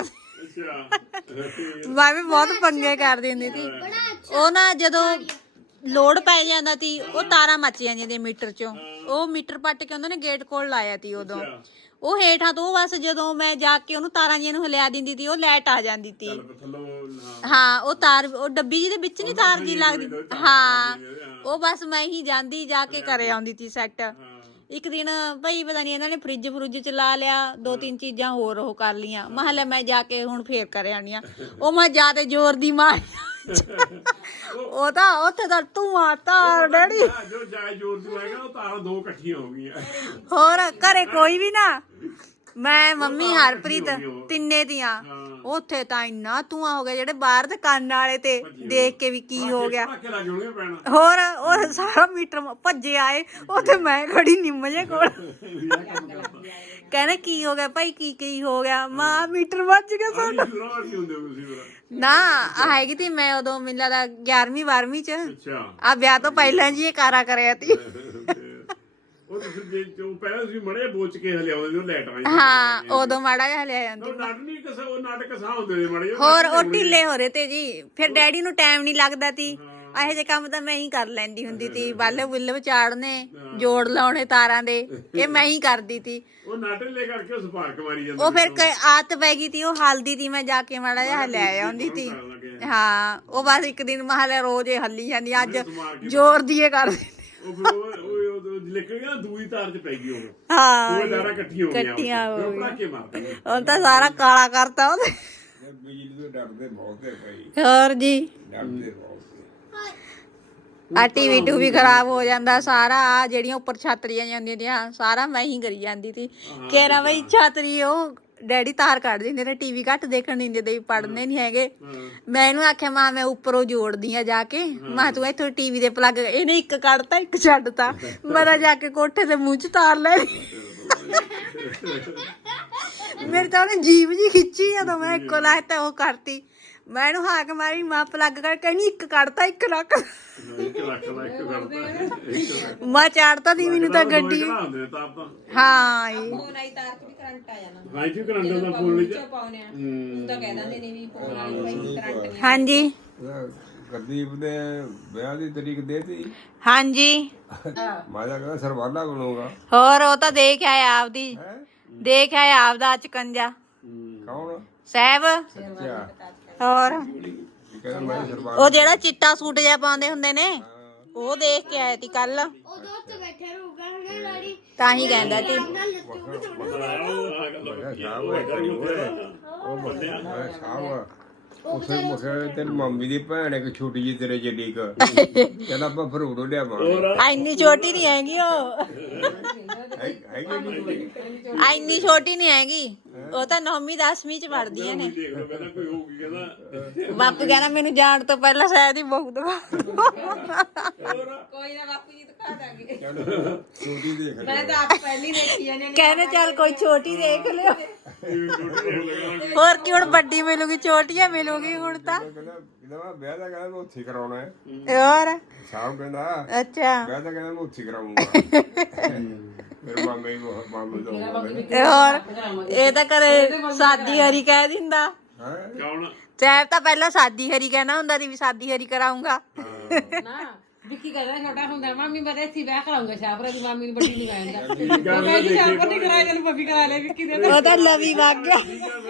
ਮੈਂ ਵੀ ਬਹੁਤ ਪੰਗੇ ਕਰ ਦਿੰਦੀ ਸੀ ਉਹ ਨਾ ਜਦੋਂ ਲੋਡ ਪੈ ਜਾਂਦਾ ਸੀ ਉਹ ਤਾਰਾਂ ਮੱਚ ਜਾਂਦੀਆਂ ਸੀ ਮੀਟਰ ਚੋਂ ਉਹ ਮੀਟਰ ਪੱਟ ਕੇ ਉਹਨਾਂ ਨੇ ਗੇਟ ਕੋਲ ਲਾਇਆ ਸੀ ਉਦੋਂ ਉਹ ਹੇਠਾਂ ਤੋਂ ਬਸ ਜਦੋਂ ਮੈਂ ਜਾ ਕੇ ਉਹਨੂੰ ਤਾਰਾਂ ਜੀਆਂ ਨੂੰ ਹਿਲਾ ਦਿੰਦੀ ਸੀ ਉਹ ਲਾਈਟ ਆ ਜਾਂਦੀ ਸੀ ਹਾਂ ਉਹ ਤਾਰ ਉਹ ਡੱਬੀ ਜੀ ਦੇ ਵਿੱਚ ਨਹੀਂ ਤਾਰ ਜੀ ਲੱਗਦੀ ਹਾਂ ਉਹ ਬਸ ਮੈਂ ਹੀ ਜਾਂਦੀ ਜਾ ਕੇ ਘਰੇ ਆਉਂਦੀ ਸੀ ਸੈੱਟ ਇੱਕ ਦਿਨ ਭਾਈ ਪਤਾ ਨਹੀਂ ਇਹਨਾਂ ਨੇ ਫਰਿੱਜ ਚਲਾ ਲਿਆ 2-3 ਚੀਜ਼ਾਂ ਹੋਰ ਉਹ ਕਰ ਲੀਆਂ ਮੈਂ ਕਿਹਾ ਲੈ ਮੈਂ ਜਾ ਕੇ ਹੁਣ ਫੇਰ ਕਰ ਆਉਣੀ ਆ ਉਹ ਮੈਂ ਜਾ ਤੇ ਜ਼ੋਰ ਦੀ ਮਾਰ ਉਹ ਤਾਂ ਉੱਥੇ ਤਾਂ ਧੂਆਂ ਤਾਰ ਡੈਡੀ ਜੋ ਜਾਇ ਜ਼ੋਰ ਦੀ ਆਏਗਾ ਉਹ ਤਾਰਾਂ 2 ਇਕੱਠੀਆਂ ਹੋ ਗਈਆਂ ਹੋਰ ਘਰੇ ਕੋਈ ਵੀ ਨਾ ਮੈਂ ਮੰਮੀ ਹਰਪ੍ਰੀਤ ਤਿੰਨੇ ਦੀਆਂ ਉੱਥੇ ਤਾਂ ਇੰਨਾ ਧੂਆਂ ਹੋ ਗਿਆ ਜਿਹੜੇ ਬਾਹਰ ਦੇ ਕੰਨ ਵਾਲੇ ਤੇ ਦੇਖ ਕੇ ਵੀ ਕੀ ਹੋ ਗਿਆ ਪਟਾਕੇ ਲੱਗ ਜਾਣਗੇ ਪੈਣਾ ਹੋਰ ਉਹ ਸਾਰਾ ਮੀਟਰ ਭੱਜੇ ਆਏ ਉੱਥੇ ਮੈਂ ਖੜੀ ਨਿੰਮ ਜੇ ਕੋਲ ਕਹਿੰਦੇ ਕੀ ਹੋ ਗਿਆ ਭਾਈ ਕੀ ਹੋ ਗਿਆ ਮਾਂ ਮੀਟਰ ਵੱਜ ਗਿਆ ਸਾਡਾ ਸ਼ੁਰੂਆਤੀ ਹੁੰਦੇ ਹੋ ਤੁਸੀਂ ਫਿਰ ਨਾ ਹੈਗੀ ਤੀ ਮੈਂ ਉਦੋਂ ਮੈਨੂੰ ਲੱਗਦਾ 11ਵੀਂ 12ਵੀਂ ਚ ਅੱਛਾ ਆ ਵਿਆਹ ਤੋਂ ਪਹਿਲਾਂ ਜੀ ਇਹ ਕਾਰਾ ਕਰਿਆ ਤੀ ਉਹ ਤੁਸੀਂ ਜੇ ਜੋ ਪਹਿਲਾਂ ਤੁਸੀਂ ਮੜੇ ਬੋਚ ਕੇ ਹਲੇ ਆਉਂਦੇ ਜਦੋਂ ਲੈਟ ਆਈ ਹਾਂ ਉਦੋਂ ਮਾੜਾ ਜਿਹਾ ਲਿਆ ਜਾਂਦੀ ਉਹ ਨਾਟਕ ਨਹੀਂ ਕਸਾ ਉਹ ਨਾਟਕ ਕਸਾ ਹੁੰਦੇ ਨੇ ਮੜੇ ਹੋਰ ਉਹ ਢਿੱਲੇ ਹੋ ਰਹੇ ਤੇ ਜੀ ਫਿਰ ਡੈਡੀ ਨੂੰ ਟਾਈਮ ਨਹੀਂ ਲੱਗਦਾ ਤੀ ਇਹੋ ਜਿਹੇ ਕੰਮ ਤਾਂ ਮੈਂ ਹੀ ਕਰ ਲੈਂਦੀ ਹੁੰਦੀ ਤੀ ਬੱਲ ਬੁੱਲ ਵਿਚਾੜਨੇ ਜੋੜ ਲਾਉਣੇ ਤਾਰਾਂ ਦੇ ਇਹ ਮੈਂ ਹੀ ਕਰਦੀ ਤੀ ਉਹ ਨਾਟਕ ਲੈ ਕਰਕੇ ਉਹ ਸਪਾਰਕ ਮਾਰੀ ਜਾਂਦਾ ਉਹ ਫਿਰ ਆਦਤ ਪੈ ਗਈ ਤੀ ਉਹ ਹਲਦੀ ਤੀ ਮੈਂ ਜਾ ਕੇ ਮਾੜਾ ਜਿਹਾ ਲੈ ਆਉਂਦੀ ਤੀ ਹਾਂ ਉਹ ਬਸ ਇੱਕ ਦਿਨ ਮਹਾਲੇ ਰੋਜ਼ ਇਹ ਹੱਲੀ ਜਾਂਦੀ ਅੱਜ ਜ਼ੋਰ ਦੀਏ ਕਰਦੀ ਉਹ ਫਿਰ ਉਹ ਲਿਖਣ ਗਿਆ ਦੂਈ ਤਾਰ 'ਚ ਪੈ ਗਈ ਉਹ ਹਾਂ ਉਹ ਤਾਰਾਂ ਇਕੱਠੀਆਂ ਹੋ ਗਈਆਂ ਇਕੱਠੀਆਂ ਹੋ ਉਹ ਪਟਾਕੇ ਮਾਰਦੇ ਹੁਣ ਤਾਂ ਸਾਰਾ ਕਾਲਾ ਕਰਤਾ ਉਹਦੇ ਬਿਜਲੀ ਤੋਂ ਡਰਦੇ ਬਹੁਤ ਹੈ ਭਾਈ, ਹੋਰ ਜੀ ਡਰਦੇ ਬਹੁਤ ਆ ਟੀਵੀ ਟੂ ਵੀ ਖਰਾਬ ਹੋ ਜਾਂਦਾ ਸਾਰਾ ਆ ਜਿਹੜੀਆਂ ਉੱਪਰ ਛਾਤਰੀਆਂ ਜਾਂਦੀਆਂ ਦੀਆਂ ਸਾਰਾ ਮੈਂ ਹੀ ਕਰੀ ਜਾਂਦੀ ਸੀ ਕਹਿਣਾ ਬਈ ਛਾਤਰੀ ਉਹ ਡੈਡੀ ਤਾਰ ਕੱਢ ਦਿੰਦੇ ਨੇ ਟੀਵੀ ਘੱਟ ਦੇਖਣ ਦਿੰਦੇ ਤੇ ਪੜ੍ਹਨੇ ਨਹੀਂ ਹੈਗੇ ਮੈਂ ਇਹਨੂੰ ਆਖਿਆ ਮਾਂ ਮੈਂ ਉੱਪਰੋਂ ਜੋੜਦੀ ਆ ਜਾ ਕੇ ਮਾਂ ਤੂੰ ਇੱਥੋਂ ਟੀਵੀ ਦੇ ਪਲੱਗ ਇਹਨੇ ਇੱਕ ਕੱਢਤਾ ਇੱਕ ਛੱਡਤਾ ਮੇਰਾ ਜਾ ਕੇ ਕੋਠੇ ਦੇ ਮੂੰਹ ਚ ਤਾਰ ਲੈ ਮੇਰੇ ਤਾਂ ਉਹਨੇ ਜੀਭ ਜੀ ਖਿੱਚੀ ਜਦੋਂ ਮੈਂ ਇੱਕੋ ਲਾਇਤਾ ਉਹ ਕਰਤੀ ਮੈਂ ਇਹਨੂੰ ਹਾਕ ਮਾਰੀ ਮਾਂ ਪਲੱਗ ਕਰ ਕਹਿੰਦੀ ਇੱਕ ਕੱਢਤਾ ਇੱਕ ਰੱਖ ਇੱਕ ਲੱਖ ਦਾ ਇੱਕ ਕਰਦਾ ਮਾਂ ਚਾੜਤਾ ਦੀ ਮੈਨੂੰ ਤਾਂ ਗੱਡੀ ਹੁੰਦੇ ਤਾਂ ਆਪਾਂ ਹਾਂ ਇਹ ਫੋਨ ਆਈ ਤਾਰ ਚ ਵੀ ਕਰੰਟ ਆ ਜਾਣਾ ਹਾਂ ਜੀ ਕਰੰਟ ਦਾ ਫੋਨ ਵਿੱਚ ਪਾਉਨੇ ਆ ਉਹ ਤਾਂ ਕਹਿ ਦਿੰਦੇ ਨੇ ਵੀ ਫੋਨ ਵਾਲੀ ਭਾਈ ਕਰੰਟ ਨਹੀਂ ਹਾਂਜੀ ਹੈ। ਗੁਰਦੀਪ ਨੇ ਵਿਆਹ ਦੀ ਤਰੀਕ ਦੇਤੀ, ਹਾਂਜੀ ਮੈਂ ਤਾਂ ਕਹਿੰਦਾ ਸਰਵਾਲਾ ਬਣੂਗਾ। ਹੋਰ ਉਹ ਤਾਂ ਦੇਖ ਆਇਆ ਆਪਦੀ ਹੈ ਦੇਖ ਆਇਆ ਆਪਦਾ ਚਕੰਜਾ ਕੌਣ? ਸਾਹਿਬ ਅੱਛਾ, ਹੋਰ ਕਹਿੰਦਾ ਮੈਂ ਸਰਵਾਲਾ ਉਹ ਜਿਹੜਾ ਚਿੱਟਾ ਸੂਟ ਜਿਹਾ ਪਾਉਂਦੇ ਹੁੰਦੇ ਨੇ ਉਹ ਦੇਖ ਕੇ ਆਏ ਤੀ ਕੱਲ ਉਦੋਂ ਉੱਥੇ ਬੈਠੇ ਰਹੂਗਾ ਹਨਾ ਡੈਡੀ ਤਾਂ ਹੀ ਕਹਿੰਦਾ ਤੀ ਨਾਲ ਲੱਤੂ ਉਹ ਬੰਦਿਆ ਸਾਹ ਉਸੇ ਮੁਖੇ ਤੇ ਮੰਮੀ ਦੀ ਭੈਣ ਇੱਕ ਛੋਟੀ ਜਿਹੀ ਤੇਰੇ ਜਿੱਡੀ ਕ ਕਹਿੰਦਾ ਆਪਾਂ ਫਰੂਟ ਲਿਆਵਾਂਗੇ। ਇੰਨੀ ਛੋਟੀ ਨਹੀਂ ਹੈਗੀ ਉਹ ਇੰਨੀ ਛੋਟੀ ਨਹੀਂ ਹੈਗੀ ਉਹ ਤਾਂ 9ਵੀਂ 10ਵੀਂ ਚ ਪੜ੍ਹਦੀਆਂ ਨੇ ਦੇਖ ਲਓ ਕਹਿੰਦਾ ਕੋਈ ਹੋਊਗੀ ਕਹਿੰਦਾ ਬਾਪੂ ਕਹਿੰਦਾ ਮੈਨੂੰ ਜਾਣ ਤੋਂ ਪਹਿਲਾਂ ਸ਼ਾਇਦ ਹੀ ਬਹੁਤ ਦਵਾ ਕੋਈ ਨਾ ਬਾਪੂ ਜੀ ਦਿਖਾ ਦਾਂਗੇ ਛੋਟੀ ਦੇਖ ਲੈ। ਮੈਂ ਤਾਂ ਆਪ ਪਹਿਲੀ ਦੇਖੀ ਜਾਂਦੇ ਨੇ ਕਹਿੰਦੇ ਚੱਲ ਕੋਈ ਛੋਟੀ ਦੇਖ ਲਿਓ ਹੋਰ ਕੀ ਹੁਣ ਵੱਡੀ ਮਿਲੂਗੀ ਛੋਟੀਆਂ ਮਿਲੂਗੀ ਹੁਣ ਤਾਂ ਕਹਿੰਦਾ ਮੈਂ ਵਿਆਹ ਦਾ ਕਹਿੰਦਾ ਮੈਂ ਉੱਥੇ ਕਰਾਉਣਾ ਹੈ। ਹੋਰ ਸਾਹ ਕਹਿੰਦਾ ਅੱਛਾ ਵਿਆਹ ਦਾ ਕਹਿੰਦਾ ਮੈਂ ਉੱਥੇ ਕਰਾਉਂਗਾ। ਮੇਰੇ ਮਾਮੇ ਨੂੰ ਮਾਮੇ ਤੋਂ ਹੋਰ ਇਹ ਤਾਂ ਕਰੇ ਸਾਦੀ ਹਰੀ ਕਹਿ ਦਿੰਦਾ ਹੈ ਕੌਣ ਸਾਹਿਬ ਤਾਂ ਪਹਿਲਾਂ ਸਾਦੀ ਹਰੀ ਕਹਿਣਾ ਹੁੰਦਾ ਸੀ ਵੀ ਸਾਦੀ ਹਰੀ ਕਰਾਉਂਗਾ ਨਾ ਵਿੱਕੀ ਕਹਿੰਦਾ ਛੋਟਾ ਹੁੰਦਾ ਮਾਮੀ ਬੜੇ ਸੀ ਵਿਆਹ ਕਰਾਉਂਗਾ ਸ਼ਾਹਪੁਰਾ ਦੀ ਮਾਮੀ ਨੂੰ ਵੱਡੀ ਨੂੰ ਕਹਿੰਦਾ ਠੀਕ ਆ ਉਹ ਕਹਿੰਦੀ ਸ਼ਾਹਪੁਰ ਨਹੀਂ ਕਰਾਇਆ ਜਨ ਬੱਬੀ ਕਰਾ ਲੈ ਵਿੱਕੀ ਦੇ ਉਹ ਤਾਂ ਲਵੀ ਵਗ ਗਿਆ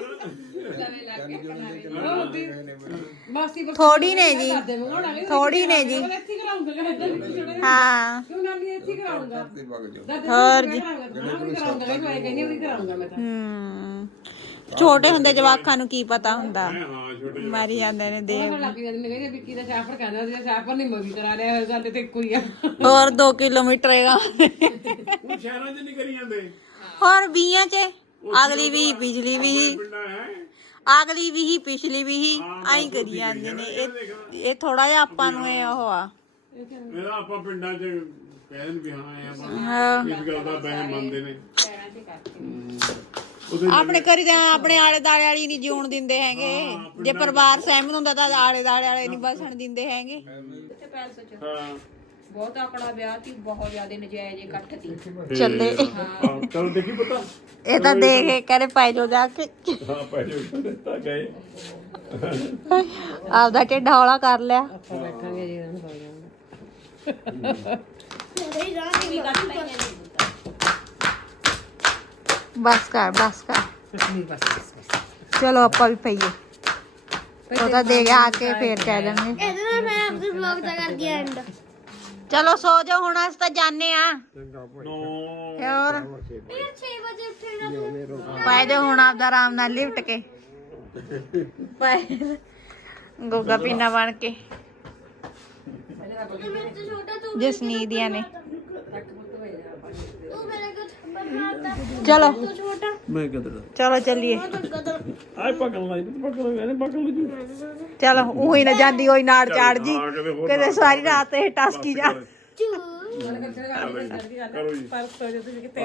ਮਾਸੀ ਥੋੜੀ ਨੇ ਜੀ ਦੇ ਮੰਗਾਉਣਾ ਵੀ ਥੋੜੀ ਨੇ ਜੀ ਇੱਥੇ ਕਰਾਉਂਗਾ ਕਹਿੰਦਾ ਹਾਂ ਕਿਉਂ ਨਾ ਨਹੀਂ ਇੱਥੇ ਕਰਾਉਂਗਾ ਤੇ ਵਗ ਜਾ ਹੋਰ ਜੀ ਕਰਾਉਂਗਾ ਕਹਿੰਦੀ ਵੀ ਕਰਾਉਂਗਾ ਮੈਂ ਤਾਂ ਛੋਟੇ ਹੁੰਦੇ ਜਵਾਕਾਂ ਨੂੰ ਕੀ ਪਤਾ ਹੁੰਦਾ ਹਾਂ ਛੋਟੇ ਮਾਰੀ ਜਾਂਦੇ ਨੇ ਦੇ ਉਹ ਲੱਗ ਜਾਂਦੇ ਨੇ ਕਹਿੰਦੇ ਵਿੱਕੀ ਦਾ ਸ਼ਾਹਪੁਰ ਕਹਿੰਦਾ ਸੀ ਸ਼ਾਹਪੁਰ ਨਹੀਂ ਮੋਗੀ ਕਰਾ ਲਿਆ ਹੋਇਆ ਗੱਲ ਤੇ ਇੱਕੋ ਹੀ ਆ ਹੋਰ 2 ਕਿਲੋਮੀਟਰ ਹੈਗਾ ਉਹ ਸ਼ਹਿਰਾਂ 'ਚ ਨਹੀਂ ਕਰੀ ਜਾਂਦੇ ਹੋਰ 20 ਚ ਅਗਲੀ ਵੀ ਪਿਛਲੀ ਵੀ ਪਿੰਡਾਂ ਹੈ ਅਗਲੀ ਵੀ ਪਿਛਲੀ ਵੀ ਐਂ ਕਰੀ ਜਾਂਦੇ ਨੇ ਇਹ ਥੋੜਾ ਜਿਹਾ ਆਪਾਂ ਨੂੰ ਇਹ ਉਹ ਆ ਇਹਦਾ ਆਪਾਂ ਪਿੰਡਾਂ 'ਚ ਕਹਿਣ ਵੀ ਹਾਂ ਆਇਆ ਬਣਾ ਇਸ ਗੱਲ ਦਾ ਬਹਿ ਮੰਨਦੇ ਨੇ ਆਪਣੇ ਘਰੀ ਤਾਂ ਆਪਣੇ ਆਲੇ ਦਾਲੇ ਵਾਲੀ ਨਹੀਂ ਜਿਉਣ ਦਿੰਦੇ ਹੈਗੇ ਜੇ ਪਰਿਵਾਰ ਸਹਿਮਤ ਹੁੰਦਾ ਤਾਂ ਆਲੇ ਦਾਲੇ ਵਾਲੇ ਨਹੀਂ ਬਸਣ ਦਿੰਦੇ ਹੈਗੇ ਤੇ ਪੈਲਸ ਚ ਹਾਂ ਬਹੁਤ ਆਕੜਾ ਵਿਆਹ ਸੀ ਬਹੁਤ ਜ਼ਿਆਦਾ ਨਜਾਇਜ਼ ਇਕੱਠ ਸੀ ਚੱਲੇ ਚਲੋ ਦੇਖੀ ਪਤਾ ਇਹ ਤਾਂ ਦੇਖ ਕੇ ਕਰੇ ਪੈ ਜੋ ਜਾ ਕੇ ਹਾਂ ਪੈਸੇ ਦਿੱਤਾ ਗਏ ਆਪਦਾ ਢਿੱਡ ਹੌਲਾ ਕਰ ਲਿਆ ਆਪਾਂ ਬੈਠਾਂਗੇ ਜੀ ਇਹਨਾਂ ਨੂੰ ਪਾ ਜਾਵਾਂਗੇ ਮੇਰੇ ਰਾਤ ਵੀ ਕੱਟ ਲਈਆਂ ਨੇ ਬਸ ਕਰ ਨਹੀਂ ਬਸ ਚਲੋ ਆਪਾਂ ਵੀ ਪਈਏ ਉਹ ਤਾਂ ਦੇ ਗਿਆ ਆ ਕੇ ਫੇਰ ਕਹਿ ਦੇਣਗੇ ਇਹਦੇ ਨਾਲ ਮੈਂ ਆਪਣੇ ਵਲੌਗ ਦਾ ਕਰ ਦਿਆ ਐਂਡ ਚਲੋ ਸੋ ਜਾ ਹੁਣ ਅਸੀਂ ਤਾਂ ਜਾਣੇ ਆ ਹੋਰ ਫਿਰ 6 ਵਜੇ ਉੱਠੇਗਾ ਤੂੰ ਪੈ ਜਾ ਹੁਣ ਆਪਦਾ ਆਰਾਮ ਨਾਲ ਲਿਫਟ ਕੇ ਪੈ ਗੋਗਾ ਪੀਣਾ ਬਣ ਕੇ ਮੇਰੇ ਤੋਂ ਛੋਟਾ ਤੂੰ ਜਸਨੀਤ ਦੀਆਂ ਨੇ ਤੂੰ ਮੇਰੇ ਕੋਲ ਚਲੋ ਮੈਂ ਕਿਧਰ ਚਲੋ ਚੱਲੀਏ ਆਏ ਪਕੜ ਲੈ ਪਕੜ ਲੈ ਚਲੋ ਉਹੀ ਨਾ ਜਾਂਦੀ ਹੋਈ ਨਾੜ ਚਾੜ ਜੀ ਹਾਂ, ਕਿਤੇ ਹੋਰ ਕਿਤੇ ਸਾਰੀ ਰਾਤ ਇਹ ਟਸਕੀ ਜਾ ਕਰੋ ਜੀ ਪਰਸੋਂ ਜੇ ਤੁਸੀਂ ਕਿਤੇ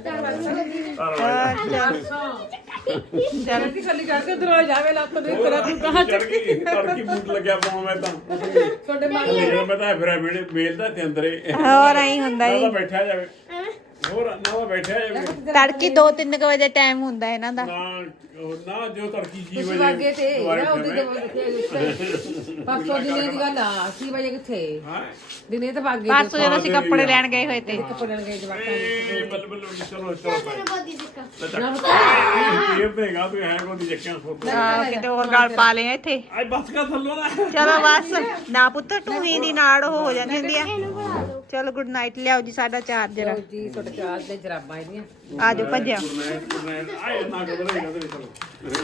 ਚੱਲ ਖਾਲੀ ਕਰਕੇ ਦਰਵਾਜ਼ਾ ਜਾਵੇ ਲੱਤ ਦੇ ਤੇਰਾ ਤੂੰ ਕਹਾਂ ਤੜਕੀ ਬੂਟ ਲੱਗਿਆ ਪਾਉਂ ਮੈਂ ਤਾਂ ਤੁਹਾਡੇ ਮਾਂ ਮੈਂ ਤਾਂ ਫਿਰ ਮੇਰੇ ਮੇਲ ਦਾ ਤੇ ਅੰਦਰੇ ਹੋਰ ਐਂ ਹੁੰਦਾ ਨਾ ਜੀ ਤਾਂ ਬੈਠਿਆ ਜਾਵੇ ਹੋਰ ਨਾ ਤਾਂ ਬੈਠਿਆ ਜਾਵੇ ਤੜਕੀ 2-3 ਵਜੇ ਟਾਈਮ ਹੁੰਦਾ ਇਹਨਾਂ ਦਾ ਨਾ ਜੋ ਤੜਕੀ 6 ਵਜੇ ਵਾਗੇ ਤੇ ਦੁਬਾਰਾ ਉਹਦੀ ਉੱਠਣਾ। ਪਰਸੋਂ ਦਿਨੇ ਦੀ ਗੱਲ ਆ 6 ਵਜੇ ਕਿੱਥੇ ਹਾਂ ਦਿਨੇ ਤਾਂ ਵਾਗੇ ਪਰਸੋਂ ਜਦੋਂ ਅਸੀਂ ਕੱਪੜੇ ਲੈਣ ਗਏ ਹੋਏ ਤੇ ਕੱਪੜੇ ਲੈਣ ਗਏ ਜਵਾਕਾਂ ਇਹ ਬੱਲ ਬੱਲ ਚਲੋ ਚਲੋ ਭਾਈ ਬੋਦੀ ਸਿੱਕਾ ਇਹ ਦੇਗਾ ਤੂੰ ਹੈ ਕੋਈ ਜੱਕਿਆਂ ਸੋਤ ਆਹ ਕਿਤੇ ਹੋਰ ਗੱਲ ਪਾ ਲਿਆ ਇੱਥੇ ਆਏ ਬਸ ਕਰ ਥੱਲੋਂ ਦਾ ਚਲੋ ਬਸ ਨਾ ਪੁੱਤ ਟੂਹੀ ਦੀ ਨਾੜ ਉਹ ਹੋ ਜਾਂਦੀ ਹੁੰਦੀ ਆ ਚਲੋ ਗੁੱਡ ਨਾਈਟ ਲਿਆਓ ਜੀ ਸਾਡਾ ਚਾਰਜਰ ਜੀ ਤੁਹਾਡੇ ਚਾਰ ਦੇ ਜਰਾਬਾਂ ਇਹਦੀਆਂ ਆਜੋ ਭੱਜਿਓ ਆਏ ਨਾ ਕਦਰ ਹੈਗਾ ਤੇ ਚਲੋ